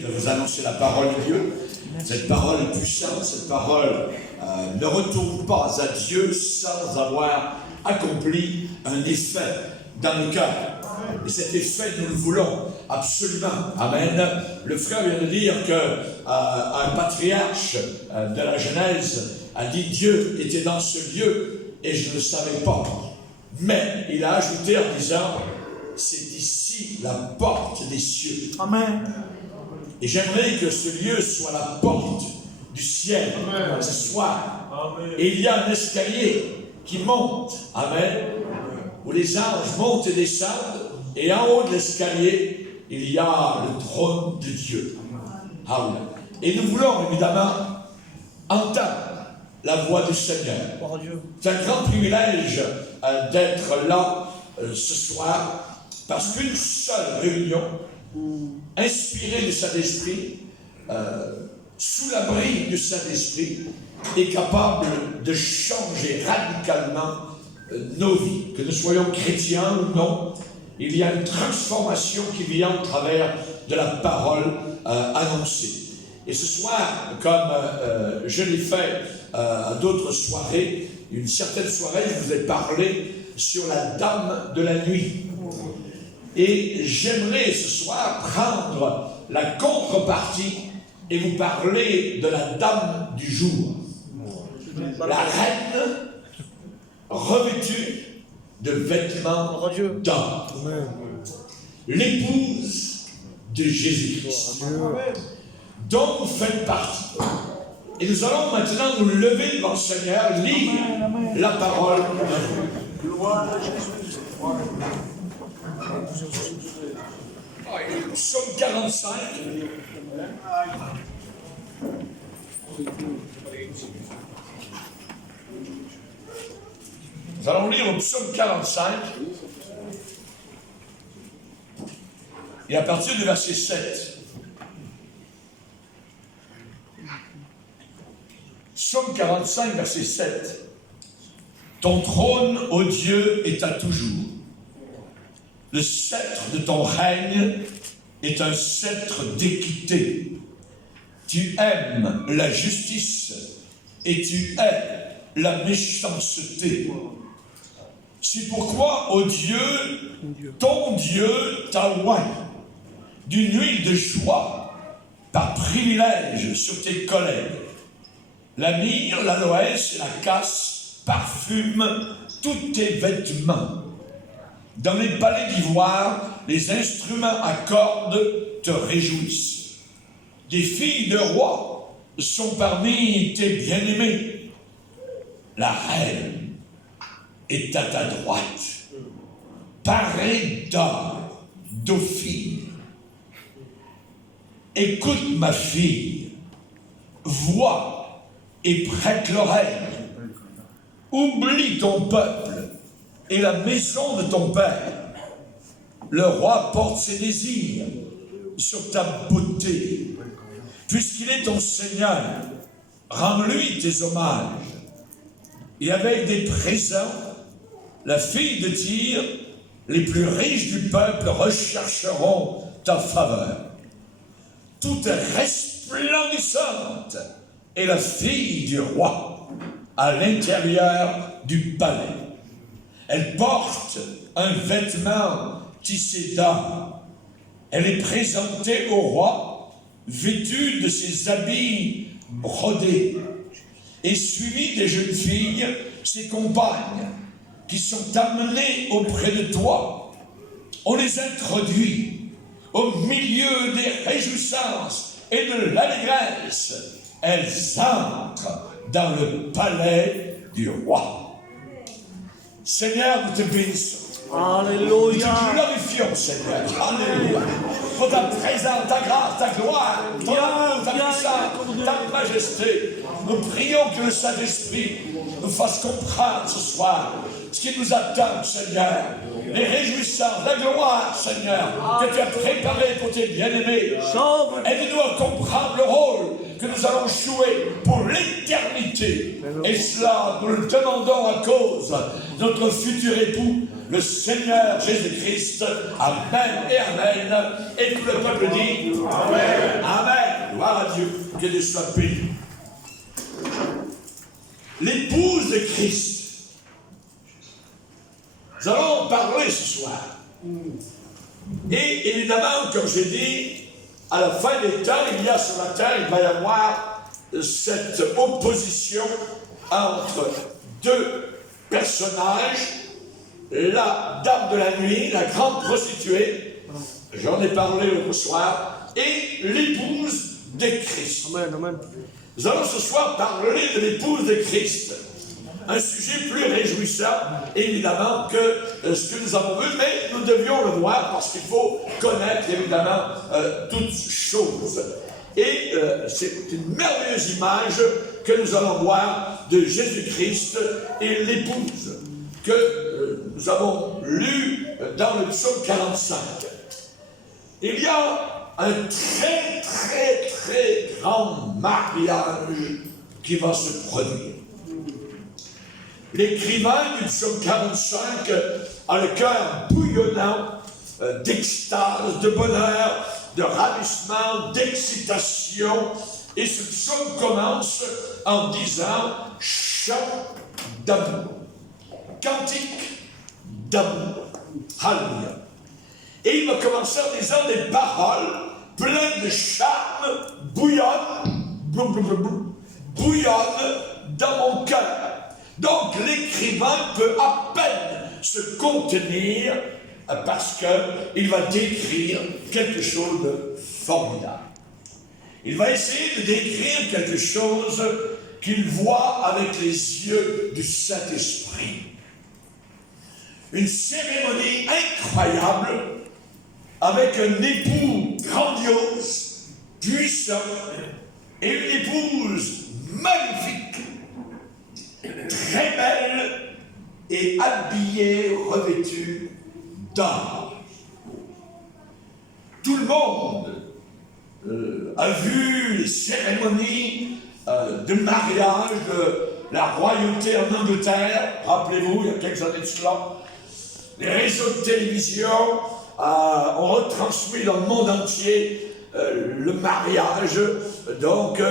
Je vais vous annoncer la parole de Dieu. Cette parole est puissante, cette parole ne retourne pas à Dieu sans avoir accompli un effet dans le cœur. Et cet effet, nous le voulons absolument. Amen. Le frère vient de dire qu'un patriarche de la Genèse a dit Dieu était dans ce lieu et je ne le savais pas. Mais il a ajouté en disant c'est ici la porte des cieux. Amen. Et j'aimerais que ce lieu soit la porte du ciel ce soir. Amen. Et il y a un escalier qui monte, amen, où les anges montent et descendent, et en haut de l'escalier, il y a le trône de Dieu. Amen. Et nous voulons évidemment entendre la voix du Seigneur. C'est un grand privilège d'être là ce soir, parce qu'une seule réunion inspiré du Saint-Esprit, sous l'abri du Saint-Esprit, est capable de changer radicalement nos vies. Que nous soyons chrétiens ou non, il y a une transformation qui vient au travers de la parole annoncée. Et ce soir, comme je l'ai fait à d'autres soirées, une certaine soirée, je vous ai parlé sur la dame de la nuit. Et j'aimerais ce soir prendre la contrepartie et vous parler de la dame du jour. La reine revêtue de vêtements d'or. L'épouse de Jésus-Christ, dont vous faites partie. Et nous allons maintenant nous lever devant le Seigneur, lire la parole. Gloire à Jésus. Psaume 45. Nous allons lire au psaume 45. Et à partir du verset 7. Psaume 45, verset 7. Ton trône, ô Dieu, est à toujours. Le sceptre de ton règne est un sceptre d'équité. Tu aimes la justice et tu hais la méchanceté. C'est pourquoi, ô Dieu, ton Dieu t'a oint d'une huile de joie par privilège sur tes collègues. La myrrhe, l'aloès et la casse parfument tous tes vêtements. Dans les palais d'ivoire, les instruments à cordes te réjouissent. Des filles de rois sont parmi tes bien-aimés. La reine est à ta droite, parée d'or, d'Ophir. Écoute, ma fille, vois et prête l'oreille. Oublie ton peuple et la maison de ton père. Le roi porte ses désirs sur ta beauté. Puisqu'il est ton Seigneur, rends-lui tes hommages. Et avec des présents, la fille de Tyr, les plus riches du peuple rechercheront ta faveur. Toute resplendissante est la fille du roi à l'intérieur du palais. Elle porte un vêtement tissé d'or. Elle est présentée au roi, vêtue de ses habits brodés, et suivie des jeunes filles, ses compagnes, qui sont amenées auprès de toi. On les introduit au milieu des réjouissances et de l'allégresse. Elles entrent dans le palais du roi. Seigneur, nous te bénissons. Alléluia. Nous te glorifions, Seigneur. Alléluia. Pour ta présence, ta grâce, ta gloire, ton amour, ta puissance, ta majesté. Nous prions que le Saint-Esprit nous fasse comprendre ce soir ce qui nous attend, Seigneur. Les réjouissances, la gloire, Seigneur, que tu as préparé pour tes bien-aimés. Aide-nous à comprendre le rôle que nous allons jouer pour l'éternité. Et cela, nous le demandons à cause de notre futur époux, le Seigneur Jésus-Christ. Amen et Amen. Et tout le peuple dit Amen. que Dieu soit béni. L'épouse de Christ. Nous allons parler ce soir. Et évidemment, comme je dis, à la fin des temps, il y a sur la terre, il va y avoir cette opposition entre deux personnages, la dame de la nuit, la grande prostituée, j'en ai parlé l'autre soir, et l'épouse de Christ. Amen, amen. Nous allons ce soir parler de l'épouse de Christ. Un sujet plus réjouissant, évidemment, que ce que nous avons vu, mais nous devions le voir parce qu'il faut connaître, évidemment, toutes choses. Et c'est une merveilleuse image que nous allons voir de Jésus-Christ et l'épouse que nous avons lue dans le psaume 45. Il y a un très, très, très grand mariage qui va se produire. L'écrivain du psaume 45 a le cœur bouillonnant d'extase, de bonheur, de ravissement, d'excitation. Et ce psaume commence en disant « chant d'amour », cantique d'amour. Alléluia. Et il va commencer en disant des paroles pleines de charme, bouillonnent dans mon cœur. Donc l'écrivain peut à peine se contenir parce qu'il va décrire quelque chose de formidable. Il va essayer de décrire quelque chose qu'il voit avec les yeux du Saint-Esprit. Une cérémonie incroyable avec un époux grandiose, puissant, et une épouse magnifique, très belle et habillée, revêtue d'or. Tout le monde a vu les cérémonies de mariage de la royauté en Angleterre. Rappelez-vous, il y a quelques années de cela, les réseaux de télévision ont retransmis dans le monde entier le mariage donc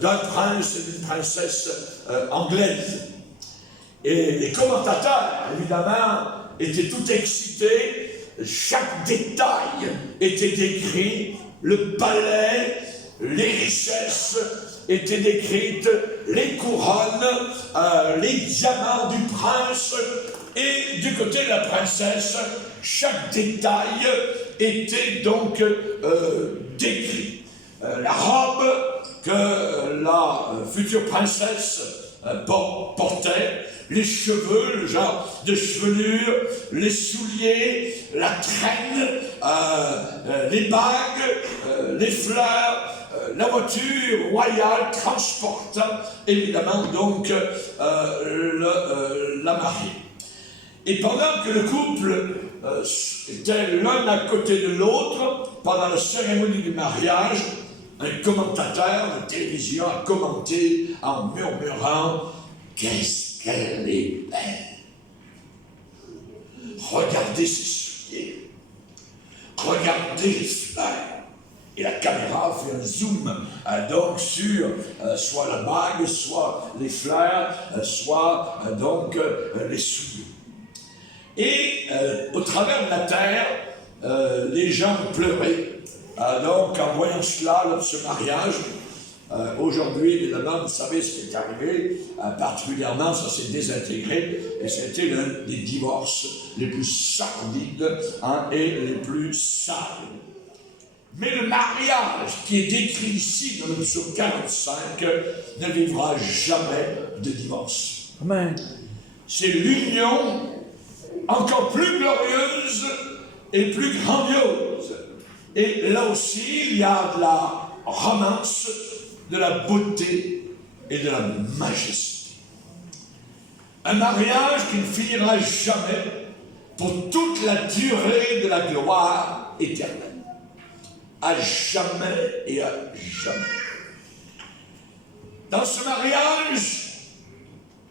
d'un prince et d'une princesse anglaise. Et les commentateurs, évidemment, étaient tout excités. Chaque détail était décrit. Le palais, les richesses étaient décrites, les couronnes, les diamants du prince. Et du côté de la princesse, chaque détail était donc décrit. La robe que la future princesse portait, les cheveux, le genre de chevelure, les souliers, la traîne, les bagues, les fleurs, la voiture royale transportant évidemment donc la mariée. Et pendant que le couple était l'un à côté de l'autre, pendant la cérémonie du mariage, un commentateur de télévision a commenté en murmurant « Qu'est-ce qu'elle est belle! Regardez ses souliers, regardez les fleurs. » Et la caméra fait un zoom donc sur soit la bague, soit les fleurs, soit donc les souliers. Et au travers de la terre, les gens pleuraient. Donc, en voyant cela, lors de ce mariage, aujourd'hui, évidemment, vous savez ce qui est arrivé, particulièrement, ça s'est désintégré, et c'était l'un des divorces les plus sordides et les plus sales. Mais le mariage qui est décrit ici dans le psaume 45 ne vivra jamais de divorce. Amen. C'est l'union encore plus glorieuse et plus grandiose. Et là aussi, il y a de la romance, de la beauté et de la majesté. Un mariage qui ne finira jamais pour toute la durée de la gloire éternelle. À jamais et à jamais. Dans ce mariage,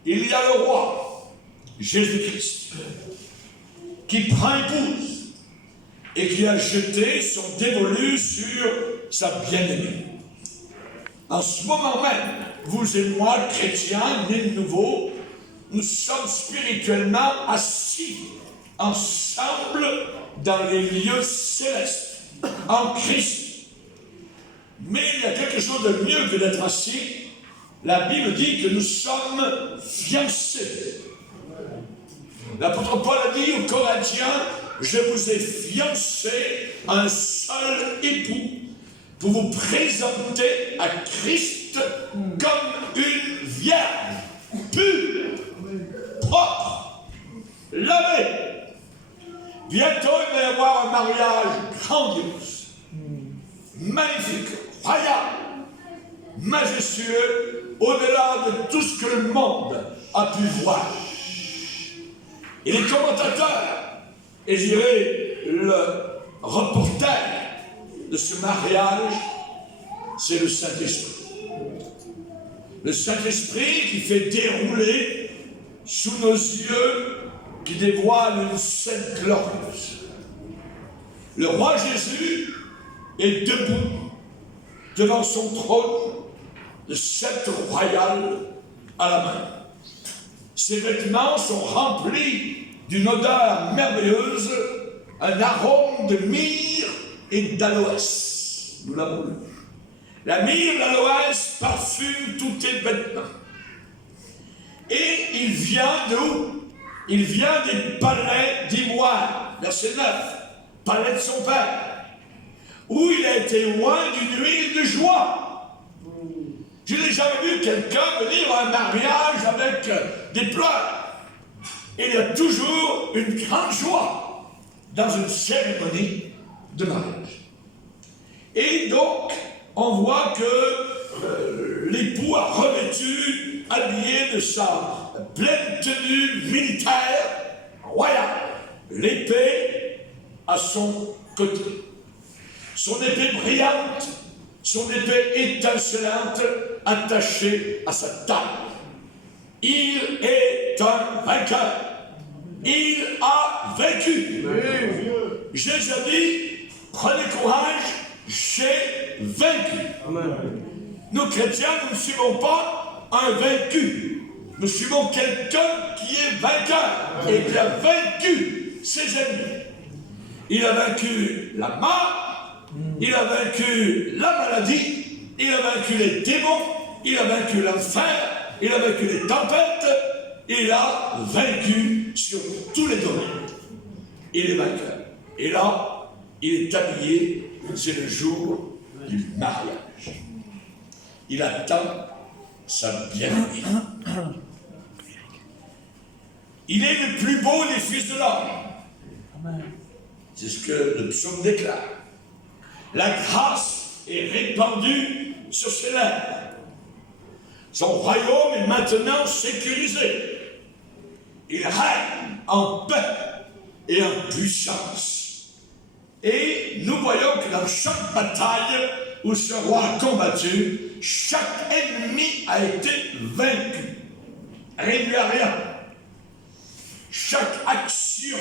il y a le roi, Jésus-Christ, qui prend épouse et qui a jeté son dévolu sur sa bien-aimée. En ce moment même, vous et moi, chrétiens, nés de nouveau, nous sommes spirituellement assis ensemble dans les lieux célestes, en Christ. Mais il y a quelque chose de mieux que d'être assis. La Bible dit que nous sommes fiancés. L'apôtre Paul a dit aux Corinthiens, je vous ai fiancés à un seul époux pour vous présenter à Christ comme une vierge, pure, propre, lavée. Bientôt, il va y avoir un mariage grandiose, magnifique, royal, majestueux, au-delà de tout ce que le monde a pu voir. Et les commentateurs, et je dirais le reporter de ce mariage, c'est le Saint-Esprit. Le Saint-Esprit qui fait dérouler sous nos yeux, qui dévoile une scène glorieuse. Le roi Jésus est debout devant son trône, de sceptre royal à la main. Ses vêtements sont remplis d'une odeur merveilleuse, un arôme de myrrhe et d'aloès. Nous l'avons lu. La myrrhe, l'aloès parfument tous tes vêtements. Et il vient d'où? Il vient des palais d'ivoire, verset 9, palais de son père, où il a été loin d'une huile de joie. Je n'ai jamais vu quelqu'un venir à un mariage avec des pleurs. Il y a toujours une grande joie dans une cérémonie de mariage. Et donc, on voit que l'époux a revêtu, habillé de sa pleine tenue militaire royale, l'épée à son côté. Son épée brillante, son épée étincelante, attachée à sa table. Il est un vainqueur. Il a vaincu. Jésus a dit, prenez courage, j'ai vaincu. Amen. Nous chrétiens, nous ne suivons pas un vaincu. Nous suivons quelqu'un qui est vainqueur et qui a vaincu ses ennemis. Il a vaincu la mort, il a vaincu la maladie, il a vaincu les démons, il a vaincu l'enfer, il a vaincu les tempêtes, il a vaincu sur tous les domaines. Il est vainqueur. Et là, il est habillé, c'est le jour du mariage. Il attend sa bien-aimée. Il est le plus beau des fils de l'homme. C'est ce que le psaume déclare. La grâce est répandue sur ses lèvres. Son royaume est maintenant sécurisé. Il règne en paix et en puissance. Et nous voyons que dans chaque bataille où ce roi a combattu, chaque ennemi a été vaincu. Réduit à rien. Chaque action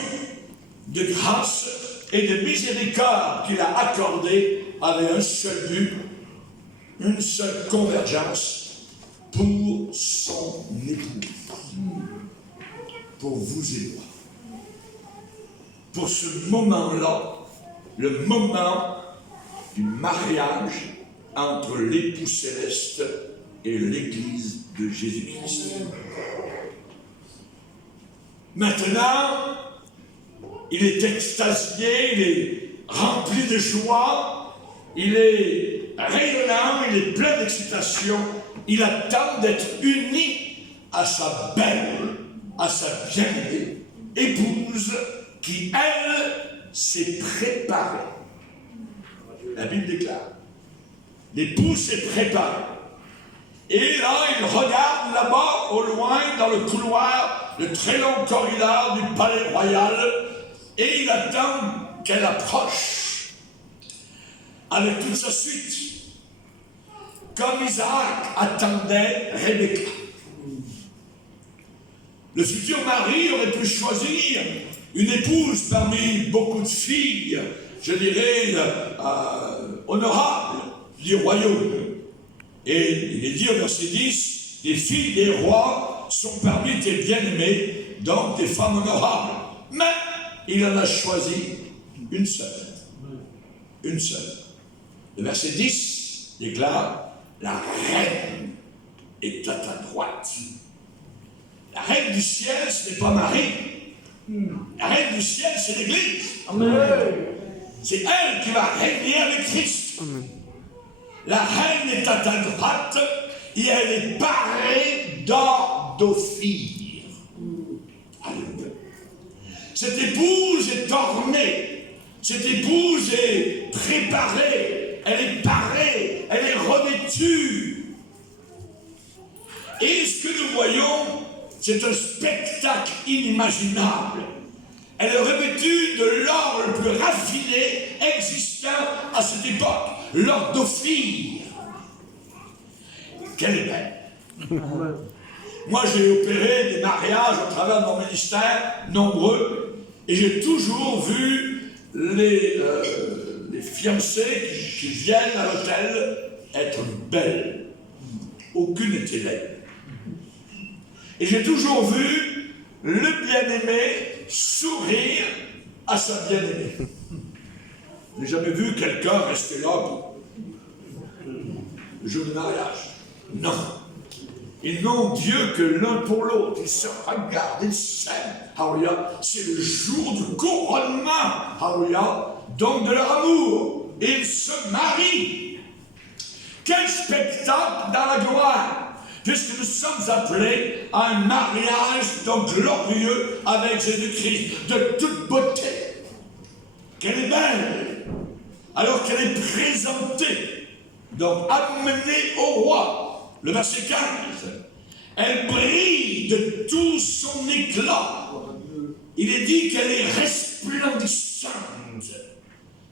de grâce et de miséricorde qu'il a accordée avait un seul but, une seule convergence pour son épouse, pour vous et moi. Pour ce moment-là, le moment du mariage entre l'époux céleste et l'Église de Jésus-Christ. Maintenant, il est extasié, il est rempli de joie, il est rayonnant, il est plein d'excitation, il attend d'être uni à sa belle, à sa bien-aimée épouse qui, elle, s'est préparée. La Bible déclare, l'époux s'est préparé. Et là, il regarde là-bas, au loin, dans le couloir, le très long corridor du palais royal, et il attend qu'elle approche avec toute sa suite, comme Isaac attendait Rebecca. Le futur mari aurait pu choisir une épouse parmi beaucoup de filles, je dirais, honorables du royaume. Et il est dit au verset 10, les filles des rois sont parmi tes bien-aimés, donc des femmes honorables. Mais il en a choisi une seule. Une seule. Le verset 10 déclare, la reine est à ta droite. La reine du ciel, ce n'est pas Marie. La reine du ciel, c'est l'Église. C'est elle qui va régner avec Christ. Amen. La reine est à ta droite et elle est parée d'or d'Ophir. Alléluia. Cette épouse est ornée. Cette épouse est préparée. Elle est parée. Elle est revêtue. Et ce que nous voyons, c'est un spectacle inimaginable. Elle est revêtue de l'or le plus raffiné existant à cette époque, l'or d'Ophir. Quelle est belle. Moi, j'ai opéré des mariages au travers de mon ministère, nombreux, et j'ai toujours vu les fiancées qui viennent à l'hôtel être belles. Aucune n'était laide. Et j'ai toujours vu le bien-aimé sourire à sa bien-aimée. Je n'ai jamais vu quelqu'un rester là pour le jour du mariage. Non. Ils n'ont Dieu que l'un pour l'autre. Ils se regardent, ils s'aiment. Alléluia. C'est le jour du couronnement. Alléluia. Donc de leur amour. Ils se marient. Quel spectacle dans la gloire! Puisque nous sommes appelés à un mariage donc glorieux avec Jésus-Christ, de toute beauté. Qu'elle est belle, alors qu'elle est présentée, donc amenée au roi. Le verset 15, elle brille de tout son éclat. Il est dit qu'elle est resplendissante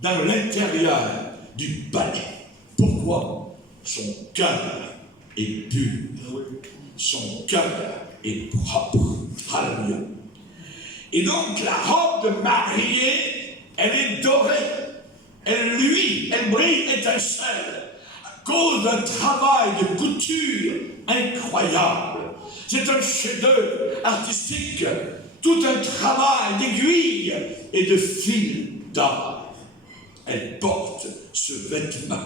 dans l'intérieur du palais. Pourquoi? Son cœur est pur, son cœur est propre. Alléluia. Et donc la robe de mariée, elle est dorée, elle luit, elle brille, étincelle, à cause d'un travail de couture incroyable. C'est un chef-d'œuvre artistique, tout un travail d'aiguilles et de fils d'or. Elle porte ce vêtement.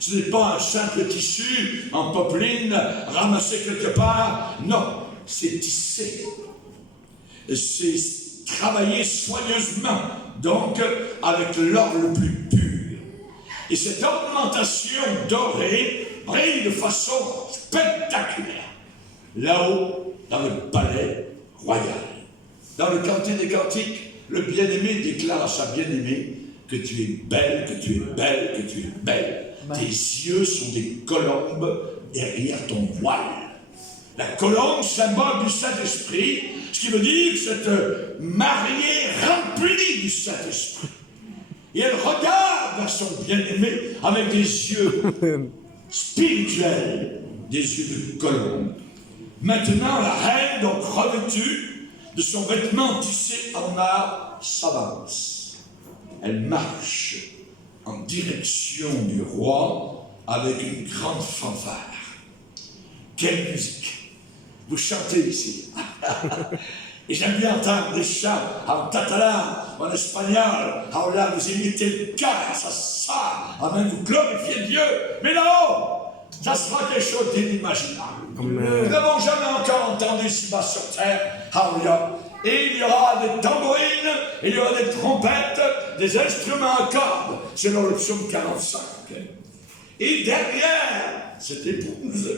Ce n'est pas un simple tissu en popeline ramassé quelque part. Non, c'est tissé. C'est travaillé soigneusement, donc avec l'or le plus pur. Et cette ornementation dorée brille de façon spectaculaire. Là-haut, dans le palais royal. Dans le Cantique des Cantiques, le bien-aimé déclare à sa bien-aimée que tu es belle, que tu es belle, que tu es belle. Tes yeux sont des colombes derrière ton voile. La colombe, symbole du Saint-Esprit, ce qui veut dire que cette mariée remplie du Saint-Esprit. Et elle regarde à son bien-aimé avec des yeux spirituels, des yeux de colombe. Maintenant, la reine, donc revêtue de son vêtement tissé en art, s'avance. Elle marche en direction du roi avec une grande fanfare. Quelle musique! Vous chantez ici. Et j'aime bien entendre des chants en catalan, en espagnol. Alors là, vous imitez le cœur, ça sort. Amen, vous glorifiez Dieu. Mais là-haut, ça sera quelque chose d'inimaginable. Nous n'avons jamais encore entendu ici-bas sur terre. Alléluia. Et il y aura des tambourines, il y aura des trompettes, des instruments à cordes, selon le psaume 45. Et derrière cette épouse,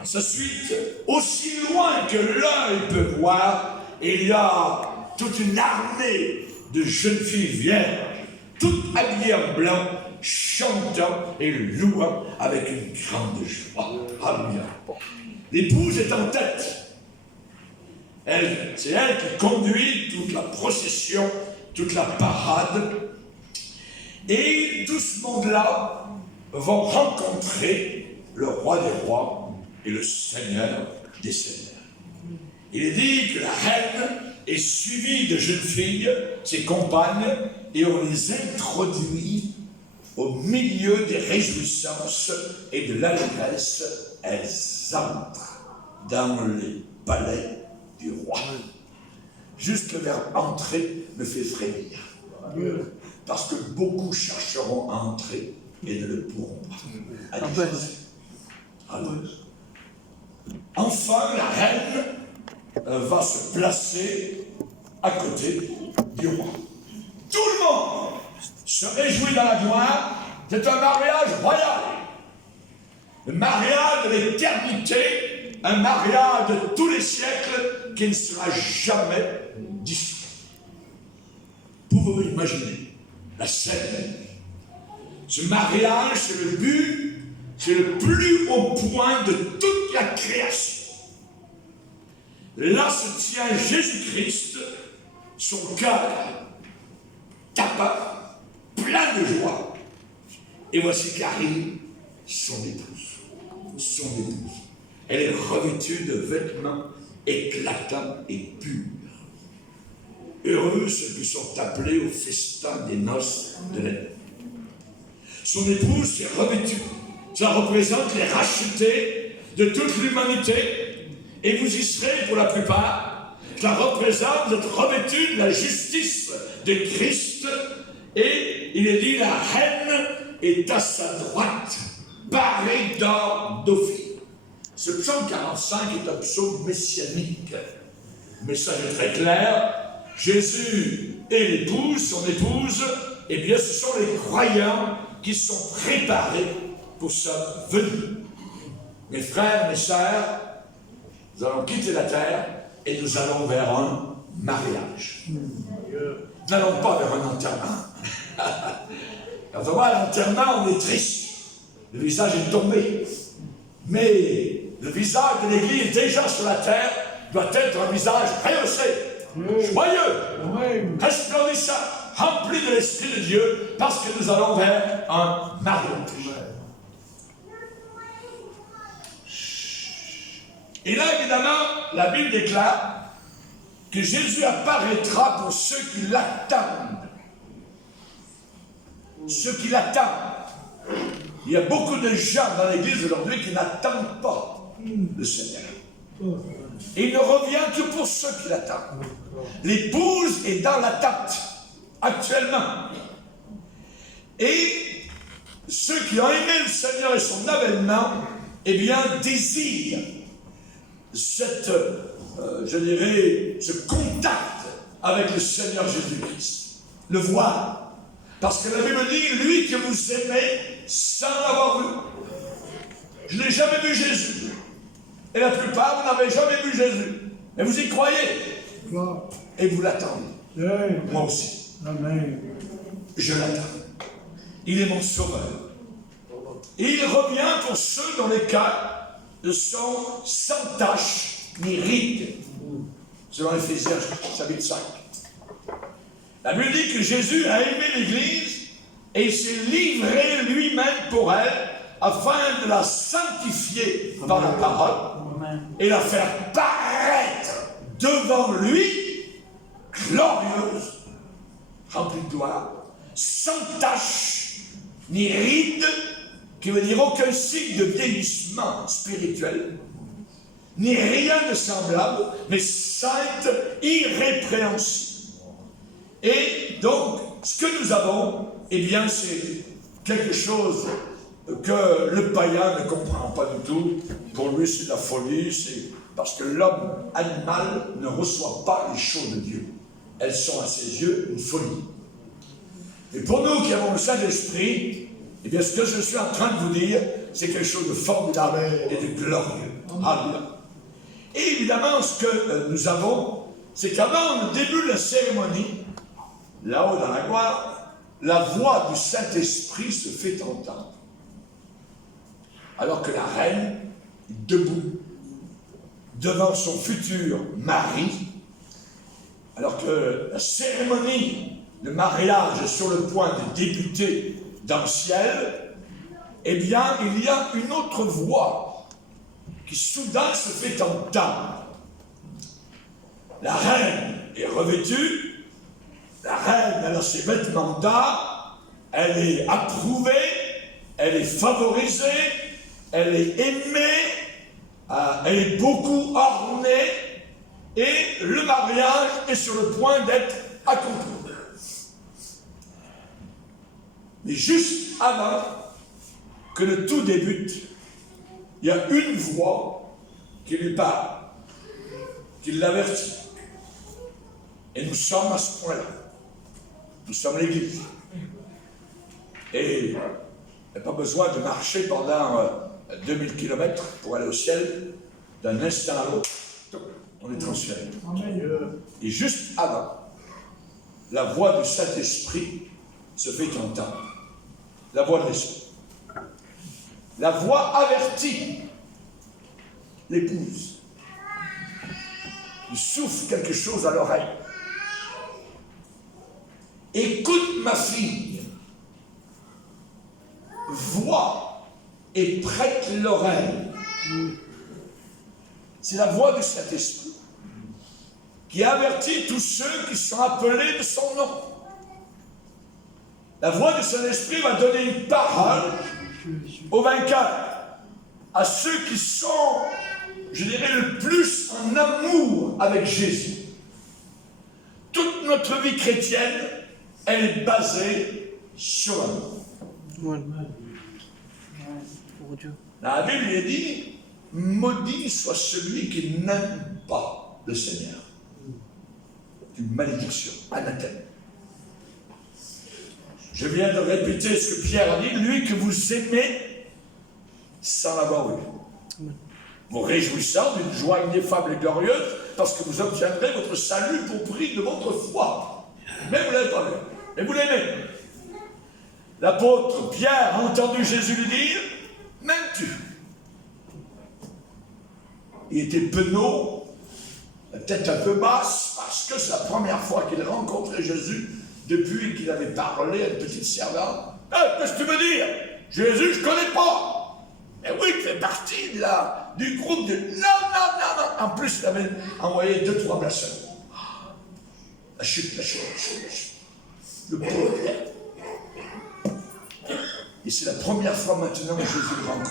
en sa suite, aussi loin que l'œil peut voir, il y a toute une armée de jeunes filles vierges, toutes habillées en blanc, chantant et louant avec une grande joie. Alléluia. L'épouse est en tête. C'est elle qui conduit toute la procession, toute la parade. Et tout ce monde-là vont rencontrer le roi des rois et le Seigneur des seigneurs. Il est dit que la reine est suivie de jeunes filles, ses compagnes, et on les introduit au milieu des réjouissances et de l'allégresse, elles entrent dans les palais du roi. Juste le verbe entrer me fait frémir. Parce que beaucoup chercheront à entrer et ne le pourront pas. Alors, enfin, la reine va se placer à côté du roi. Tout le monde se réjouit dans la gloire. C'est un mariage royal. Le mariage de l'éternité, un mariage de tous les siècles qui ne sera jamais discuté. Pouvez-vous imaginer la scène? Ce mariage, c'est le but, c'est le plus haut point de toute la création. Là se tient Jésus-Christ, son cœur tapant, plein de joie. Et voici qu'arrive son épouse. Son épouse. Elle est revêtue de vêtements éclatants et purs. Heureux ceux qui sont appelés au festin des noces de l'aîné. Son épouse est revêtue. Ça représente les rachetés de toute l'humanité. Et vous y serez pour la plupart. Ça représente d'être revêtu de la justice de Christ. Et il est dit, la reine est à sa droite, parée d'or d'Ophir. Ce psaume 45 est un psaume messianique. Le message est très clair. Jésus et l'épouse, son épouse, eh bien ce sont les croyants qui sont préparés pour sa venue. Mes frères, mes sœurs, nous allons quitter la terre et nous allons vers un mariage. Nous n'allons pas vers un enterrement. Quand on va à l'enterrement, on est triste. Le visage est tombé. Mais le visage de l'Église, déjà sur la terre, doit être un visage rehaussé, joyeux, resplendissant, rempli de l'Esprit de Dieu, parce que nous allons vers un mariage. Et là, évidemment, la Bible déclare que Jésus apparaîtra pour ceux qui l'attendent. Ceux qui l'attendent. Il y a beaucoup de gens dans l'Église aujourd'hui qui n'attendent pas le Seigneur. Et il ne revient que pour ceux qui l'attendent. L'épouse est dans l'attente, actuellement. Et ceux qui ont aimé le Seigneur et son avènement, eh bien, désirent cette, je dirais, ce contact avec le Seigneur Jésus-Christ. Le voir. Parce que la Bible dit, lui que vous aimez sans l'avoir vu. Je n'ai jamais vu Jésus. Et la plupart, vous n'avez jamais vu Jésus. Mais vous y croyez. Et vous l'attendez. Moi aussi. Amen. Je l'attends. Il est mon sauveur. Et il revient pour ceux dont les cœurs sont sans tache ni ride. Selon Éphésiens chapitre 5. La Bible dit que Jésus a aimé l'Église et il s'est livré lui-même pour elle afin de la sanctifier par la parole et la faire paraître devant lui glorieuse, remplie de gloire, sans tache ni ride, qui veut dire aucun signe de vieillissement spirituel, ni rien de semblable, mais sainte, irrépréhensible. Et donc, ce que nous avons, eh bien, c'est quelque chose que le païen ne comprend pas du tout. Pour lui, c'est de la folie, c'est parce que l'homme animal ne reçoit pas les choses de Dieu. Elles sont à ses yeux une folie. Et pour nous qui avons le Saint-Esprit, eh bien, ce que je suis en train de vous dire, c'est quelque chose de formidable et de glorieux. Alléluia. Et évidemment, ce que nous avons, c'est qu'avant le début de la cérémonie, là-haut dans la gloire, la voix du Saint-Esprit se fait entendre. Alors que la reine, debout, devant son futur mari, alors que la cérémonie de mariage est sur le point de débuter dans le ciel, eh bien, il y a une autre voix qui soudain se fait entendre. La reine est revêtue. La reine, elle a ses vêtements d'or, elle est approuvée, elle est favorisée, elle est aimée, elle est beaucoup ornée, et le mariage est sur le point d'être accompli. Mais juste avant que le tout débute, il y a une voix qui lui parle, qui l'avertit. Et nous sommes à ce point-là. Nous sommes l'Église. Et il n'y a pas besoin de marcher pendant 2000 km pour aller au ciel. D'un instant à l'autre, on est transféré. Et juste avant, la voix du Saint-Esprit se fait entendre. La voix de l'Esprit. La voix avertit l'épouse. Il souffle quelque chose à l'oreille. Écoute ma fille, vois et prête l'oreille. C'est la voix du Saint-Esprit qui avertit tous ceux qui sont appelés de son nom. La voix du Saint-Esprit va donner une parole aux vainqueurs, à ceux qui sont, je dirais, le plus en amour avec Jésus. Toute notre vie chrétienne, elle est basée sur l'amour. La Bible est dit, maudit soit celui qui n'aime pas le Seigneur. C'est une malédiction, anathème. Je viens de répéter ce que Pierre a dit, lui que vous aimez sans l'avoir eu. Vous réjouissant d'une joie ineffable et glorieuse, parce que vous obtiendrez votre salut pour prix de votre foi. Mais vous ne l'avez pas vu. Mais vous l'aimez. L'apôtre Pierre a entendu Jésus lui dire, m'aimes-tu? Il était penaud, la tête un peu basse, parce que c'est la première fois qu'il rencontrait Jésus depuis qu'il avait parlé à une petite servante. Qu'est-ce que tu veux dire? Jésus, je ne connais pas. Mais oui, tu fais partie du groupe de... Non. En plus, il avait envoyé 2-3 blasphèmes. La chute. Le pauvre Pierre. Et c'est la première fois maintenant que Jésus le rencontre.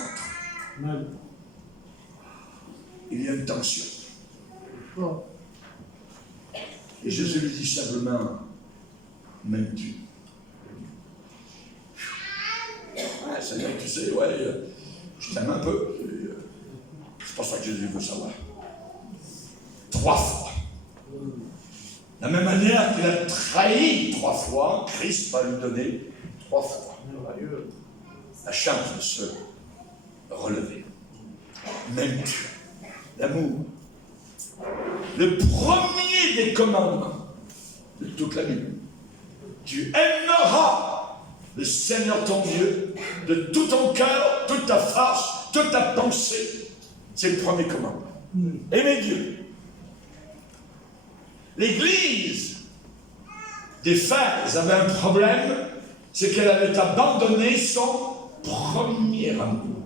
Il y a une tension. Et Jésus lui dit simplement, m'aimes-tu? Ouais, Seigneur, tu sais, je t'aime un peu. C'est pas ça que Jésus veut savoir. 3 fois. De la même manière qu'il a trahi 3 fois, Christ va lui donner 3 fois la chance de se relever. M'aimes-tu? L'amour. Le premier des commandements de toute la Bible. Tu aimeras le Seigneur ton Dieu de tout ton cœur, toute ta force, toute ta pensée. C'est le premier commandement. Aimer Dieu. L'Église des Frères avait un problème, c'est qu'elle avait abandonné son premier amour.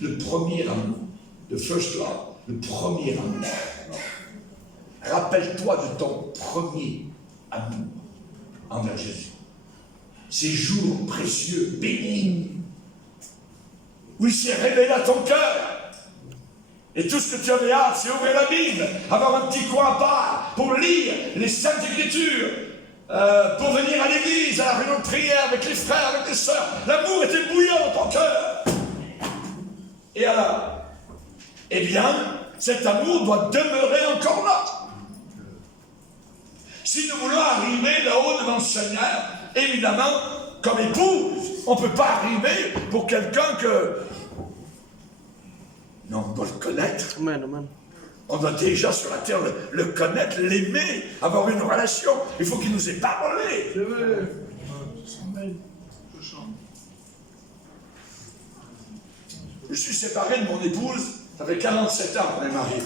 Le premier amour. Le first love. Le premier amour. Rappelle-toi de ton premier amour envers Jésus. Ces jours précieux, bénis, où il s'est révélé à ton cœur. Et tout ce que tu avais hâte, c'est ouvrir la Bible, avoir un petit coin à part pour lire les Saintes Écritures, pour venir à l'église, à la réunion de prière avec les frères, avec les sœurs. L'amour était bouillant dans ton cœur. Et alors, eh bien, cet amour doit demeurer encore là. Si nous voulons arriver là-haut devant le Seigneur, évidemment, comme épouse, on ne peut pas arriver pour quelqu'un que... Non, on doit le connaître. Amen. On doit déjà sur la terre le connaître, l'aimer, avoir une relation. Il faut qu'il nous ait parlé. C'est vrai. Je suis séparé de mon épouse, ça fait 47 ans qu'on est mariés.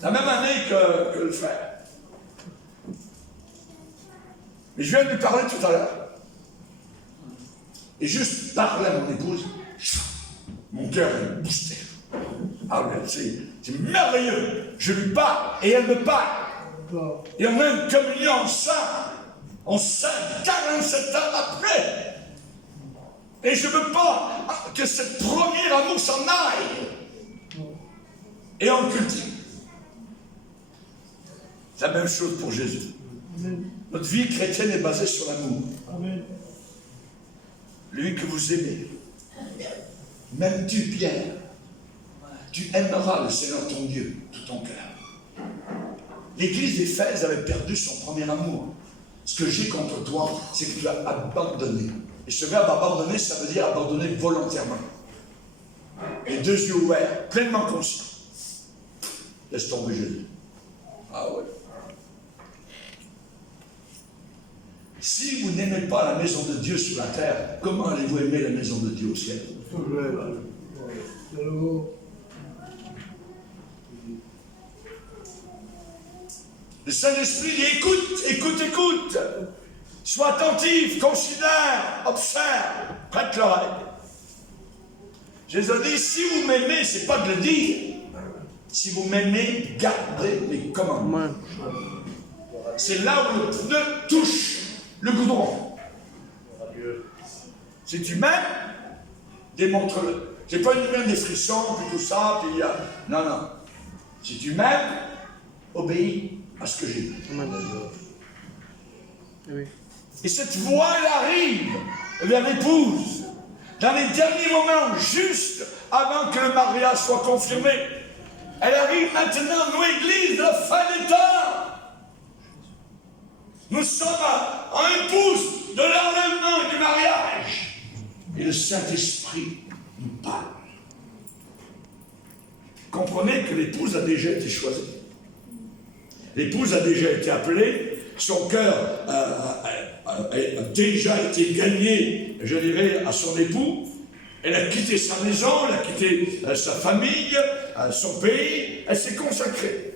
La même année que le frère. Mais je viens de lui parler tout à l'heure. Et juste parler à mon épouse, mon cœur est boosté. Ah, c'est merveilleux. Je lui parle et elle me parle. Et on a une communion ensemble. enceinte 47 ans après. Et je ne veux pas que ce premier amour s'en aille. Et on le cultive. C'est la même chose pour Jésus. Amen. Notre vie chrétienne est basée sur l'amour. Lui que vous aimez. Même tu, Pierre, tu aimeras le Seigneur ton Dieu, tout ton cœur. L'église d'Éphèse avait perdu son premier amour. Ce que j'ai contre toi, c'est que tu as abandonné. Et ce verbe abandonner, ça veut dire abandonner volontairement. Les deux yeux ouverts, pleinement conscients. Laisse tomber Jésus. Ah ouais. Si vous n'aimez pas la maison de Dieu sur la terre, comment allez-vous aimer la maison de Dieu au ciel? Le Saint-Esprit dit écoute, écoute, écoute. Sois attentif, considère, observe, prête l'oreille. Jésus a dit, si vous m'aimez, c'est pas de le dire. Si vous m'aimez, gardez mes commandements. C'est là où le pneu touche le goudron. Si tu m'aimes, démontre-le. C'est pas une des frissons, puis tout ça, puis non, non. Si tu m'aimes, obéis à ce que j'ai dit. Et cette voix, elle arrive vers l'épouse, dans les derniers moments, juste avant que le mariage soit confirmé. Elle arrive maintenant, nous, Église, de la fin des temps. Nous sommes à un pouce de l'enlèvement du mariage. Et le Saint-Esprit nous parle. Comprenez que l'épouse a déjà été choisie. L'épouse a déjà été appelée. Son cœur a déjà été gagné, je dirais, à son époux. Elle a quitté sa maison, elle a quitté sa famille, son pays. Elle s'est consacrée.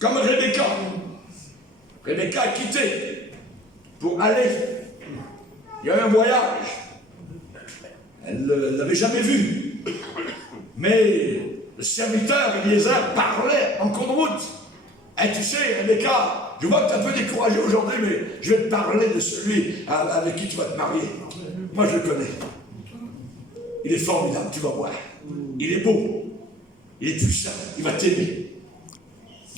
Comme Rebecca. Rebecca a quitté pour aller. Il y a eu un voyage. Elle ne l'avait jamais vu. Mais le serviteur Eliezer parlait en cours de route. Et tu sais, Rebecca, je vois que tu es un peu découragé aujourd'hui, mais je vais te parler de celui avec qui tu vas te marier. Moi, je le connais. Il est formidable, tu vas voir. Il est beau. Il est puissant. Il va t'aimer.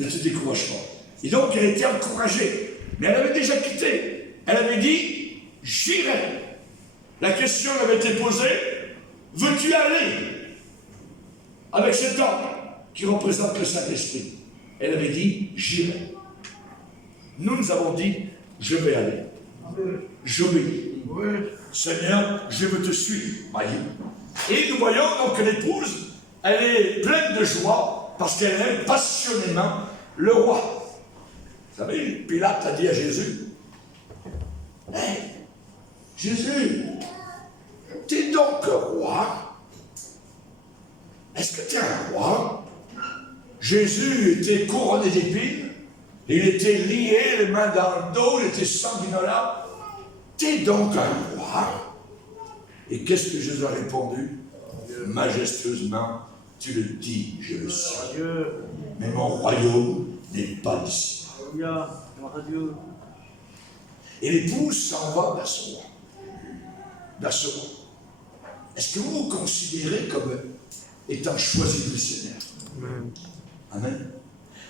Ne te décourage pas. Et donc, elle était encouragée. Mais elle avait déjà quitté. Elle avait dit, j'irai. La question avait été posée, veux-tu aller avec cet homme qui représente le Saint-Esprit? Elle avait dit, j'irai. Nous avons dit, je vais aller. J'obéis. Seigneur, je veux te suivre. Et nous voyons donc que l'épouse, elle est pleine de joie parce qu'elle aime passionnément le roi. Vous savez, Pilate a dit à Jésus, hey, Jésus, t'es donc roi? Est-ce que t'es un roi? Jésus était couronné d'épines, il était lié, les mains dans le dos, il était sanguinolent. T'es donc un roi? Et qu'est-ce que Jésus a répondu? Majestueusement, tu le dis, je le suis. Mais mon royaume n'est pas ici. Et l'épouse s'en va vers ce roi. Vers ce roi. Est-ce que vous vous considérez comme étant choisi du Seigneur? Amen.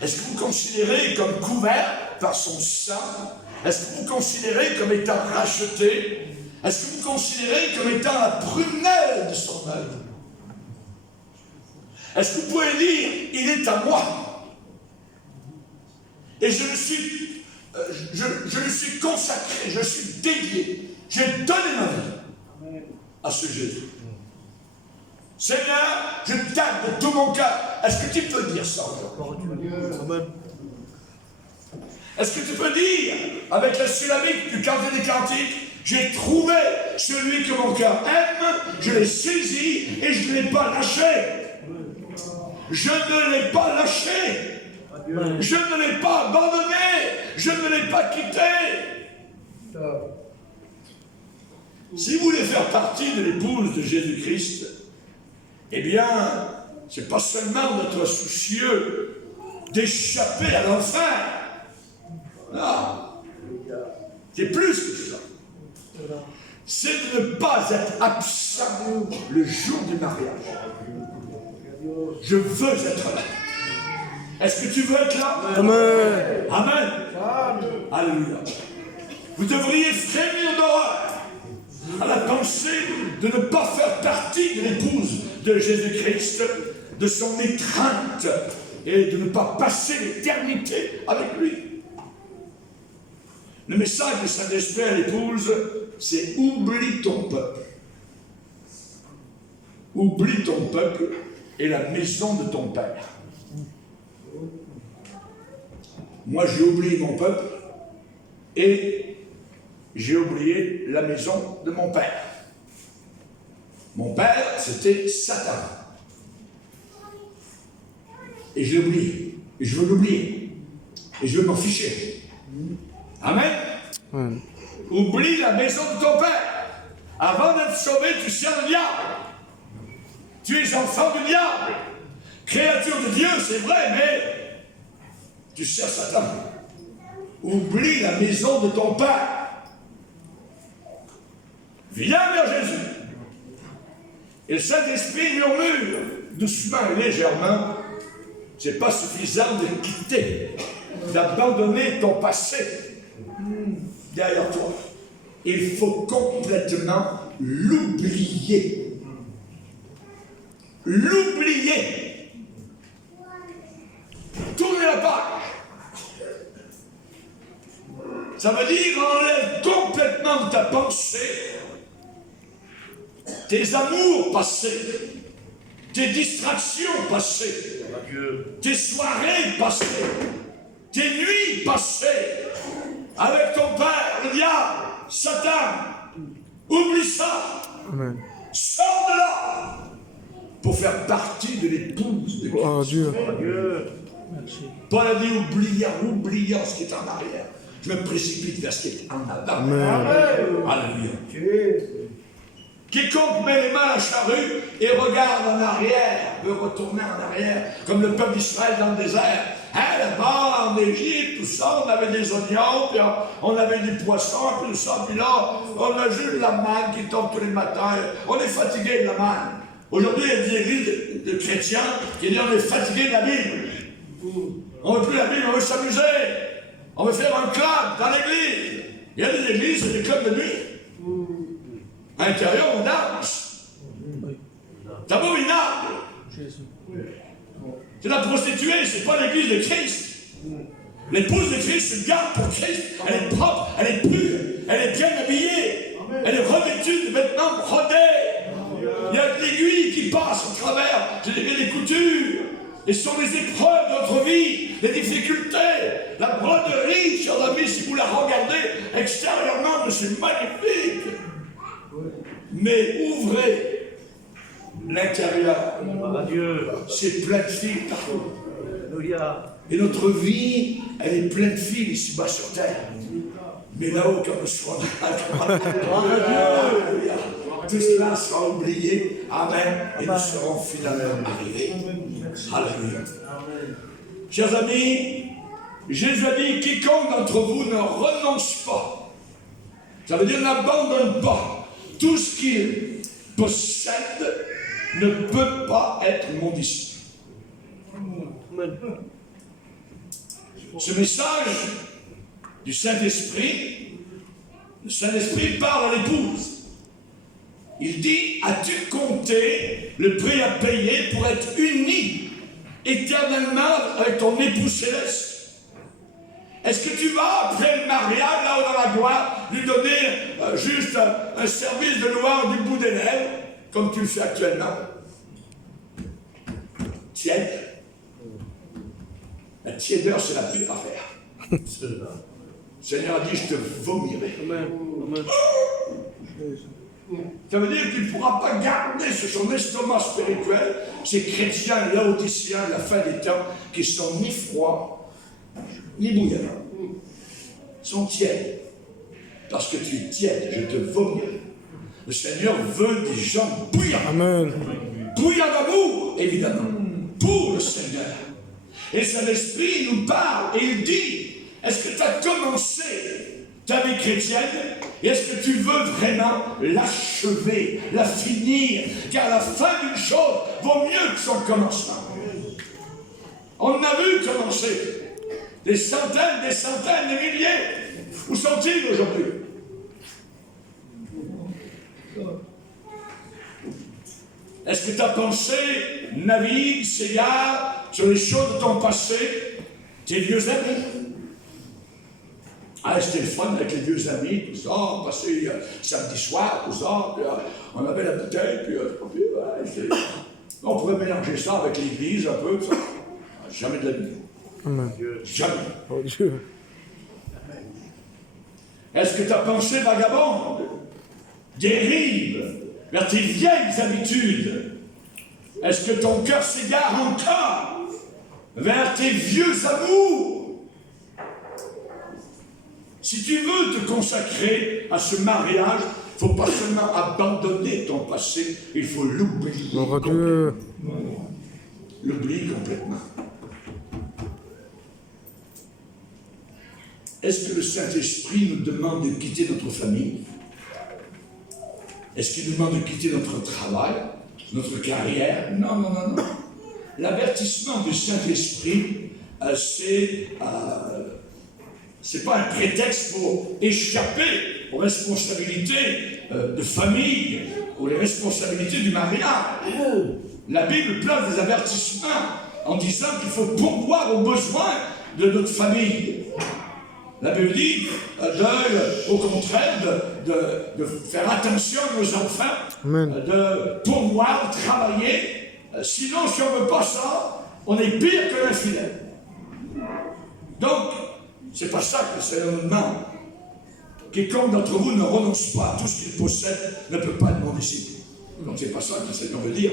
Est-ce que vous vous considérez comme couvert par son sang? Est-ce que vous vous considérez comme étant racheté? Est-ce que vous vous considérez comme étant la prunelle de son œuvre? Est-ce que vous pouvez dire, il est à moi? Et je le suis consacré, je suis dédié. J'ai donné ma vie à ce Jésus. Seigneur, je t'aime de tout mon cœur. Est-ce que tu peux dire ça aujourd'hui? Est-ce que tu peux dire, avec la syllabique du Cantique des Cantiques, j'ai trouvé celui que mon cœur aime, je l'ai saisi et je ne l'ai pas lâché. Je ne l'ai pas lâché. Je ne l'ai pas abandonné. Je ne l'ai pas quitté. Si vous voulez faire partie de l'épouse de Jésus-Christ, eh bien, c'est pas seulement d'être soucieux d'échapper à l'enfer. Non. C'est plus que ça. C'est de ne pas être absent le jour du mariage. Je veux être là. Est-ce que tu veux être là? Amen. Amen. Alléluia. Vous devriez frémir d'horreur à la pensée de ne pas faire partie de l'épouse de Jésus-Christ, de son étreinte, et de ne pas passer l'éternité avec lui. Le message de Saint-Esprit à l'épouse, c'est oublie ton peuple. Oublie ton peuple et la maison de ton père. Moi, j'ai oublié mon peuple et j'ai oublié la maison de mon père. Mon père, c'était Satan. Et je l'ai oublié. Et je veux l'oublier. Et je veux m'en ficher. Amen. Oublie la maison de ton père. Avant d'être sauvé, tu sers le diable. Tu es enfant du diable. Créature de Dieu, c'est vrai, mais tu sers Satan. Oublie la maison de ton père. Viens vers Jésus. Et le Saint-Esprit murmure, doucement et légèrement, c'est pas suffisant de quitter, d'abandonner ton passé derrière toi. Il faut complètement l'oublier. L'oublier. Tournez la page. Ça veut dire enlève complètement de ta pensée tes amours passés, tes distractions passées, tes soirées passées, tes nuits passées avec ton père, le diable, Satan. Oublie ça. Amen. Sors de là pour faire partie de l'épouse de Christ. Oh Dieu. Paul a dit oubliant ce qui est en arrière. Je me précipite vers ce qui est en avant. Amen. Alléluia. Quiconque met les mains à la charrue et regarde en arrière, veut retourner en arrière, comme le peuple d'Israël dans le désert. Hein, là-bas, en Égypte, tout ça, on avait des oignons, puis on avait du poisson, puis tout ça, puis là, on a juste de la manne qui tombe tous les matins. On est fatigué de la manne. Aujourd'hui, il y a des églises de chrétiens qui disent on est fatigué de la Bible. On ne veut plus la Bible, on veut s'amuser. On veut faire un club dans l'église. Il y a des églises, c'est des clubs de nuit. À l'intérieur, on danse. C'est abominable. C'est la prostituée, c'est pas l'église de Christ. L'épouse de Christ se garde pour Christ. Elle est propre, elle est pure, elle est bien habillée. Elle est revêtue de vêtements brodés. Il y a de l'aiguille qui passe au travers, je dirais, des coutures. Et ce sont les épreuves de notre vie, les difficultés, la broderie, chers amis, si vous la regardez extérieurement, c'est magnifique. Mais ouvrez l'intérieur. C'est plein de fils partout. Et notre vie, elle est pleine de fils ici-bas sur terre. Mais là-haut, comme soit tout cela sera oublié. Amen. Et nous serons finalement arrivés. Alléluia. Chers amis, Jésus a dit, quiconque d'entre vous ne renonce pas, ça veut dire n'abandonne pas tout ce qu'il possède, ne peut pas être mon disciple. Ce message du Saint-Esprit, le Saint-Esprit parle à l'épouse. Il dit, as-tu compté le prix à payer pour être uni éternellement avec ton époux céleste? Est-ce que tu vas, après le mariage, là-haut dans la gloire, lui donner juste un service de louange du bout des lèvres, comme tu le fais actuellement? Tiède. La tiédeur, c'est la pire affaire. Le Seigneur a dit, je te vomirai. Ça veut dire qu'il ne pourra pas garder sur son estomac spirituel ces chrétiens laodiciens de la fin des temps qui sont ni froids, ni bouillants. Ils sont tièdes. Parce que tu es tiède, je te vomirai. Le Seigneur veut des gens bouillants. Amen. Bouillants d'amour, évidemment, pour le Seigneur. Et Saint-Esprit nous parle et il dit, est-ce que tu as commencé ta vie chrétienne, et est-ce que tu veux vraiment l'achever, la finir? Car la fin d'une chose vaut mieux que son commencement. On a vu commencer. Des centaines, des milliers. Où sont-ils aujourd'hui? Est-ce que ta pensée navigue, s'égare sur les choses de ton passé, tes vieux amis? Ah, c'était le fun avec les vieux amis, tout ça, on passait samedi soir, tout ça, puis on avait la bouteille, puis on pourrait mélanger ça avec l'église un peu, tout ça. Jamais de la vie. Jamais. Oh Dieu. Est-ce que ta pensée vagabonde dérive vers tes vieilles habitudes? Est-ce que ton cœur s'égare encore vers tes vieux amours? Si tu veux te consacrer à ce mariage, il ne faut pas seulement abandonner ton passé, il faut l'oublier. Mon Dieu. L'oublier complètement. Est-ce que le Saint-Esprit nous demande de quitter notre famille? Est-ce qu'il nous demande de quitter notre travail, notre carrière? Non, non, non, non. L'avertissement du Saint-Esprit, c'est pas un prétexte pour échapper aux responsabilités de famille, aux responsabilités du mariage. La Bible place des avertissements en disant qu'il faut pourvoir aux besoins de notre famille. La Bible dit, au contraire, de faire attention à nos enfants, de pourvoir, travailler. Sinon, si on ne veut pas ça, on est pire que l'infidèle. Donc, c'est pas ça que le Seigneur nous demande. Quiconque d'entre vous ne renonce pas à tout ce qu'il possède ne peut pas être mon disciple. Donc, c'est pas ça que le Seigneur veut dire.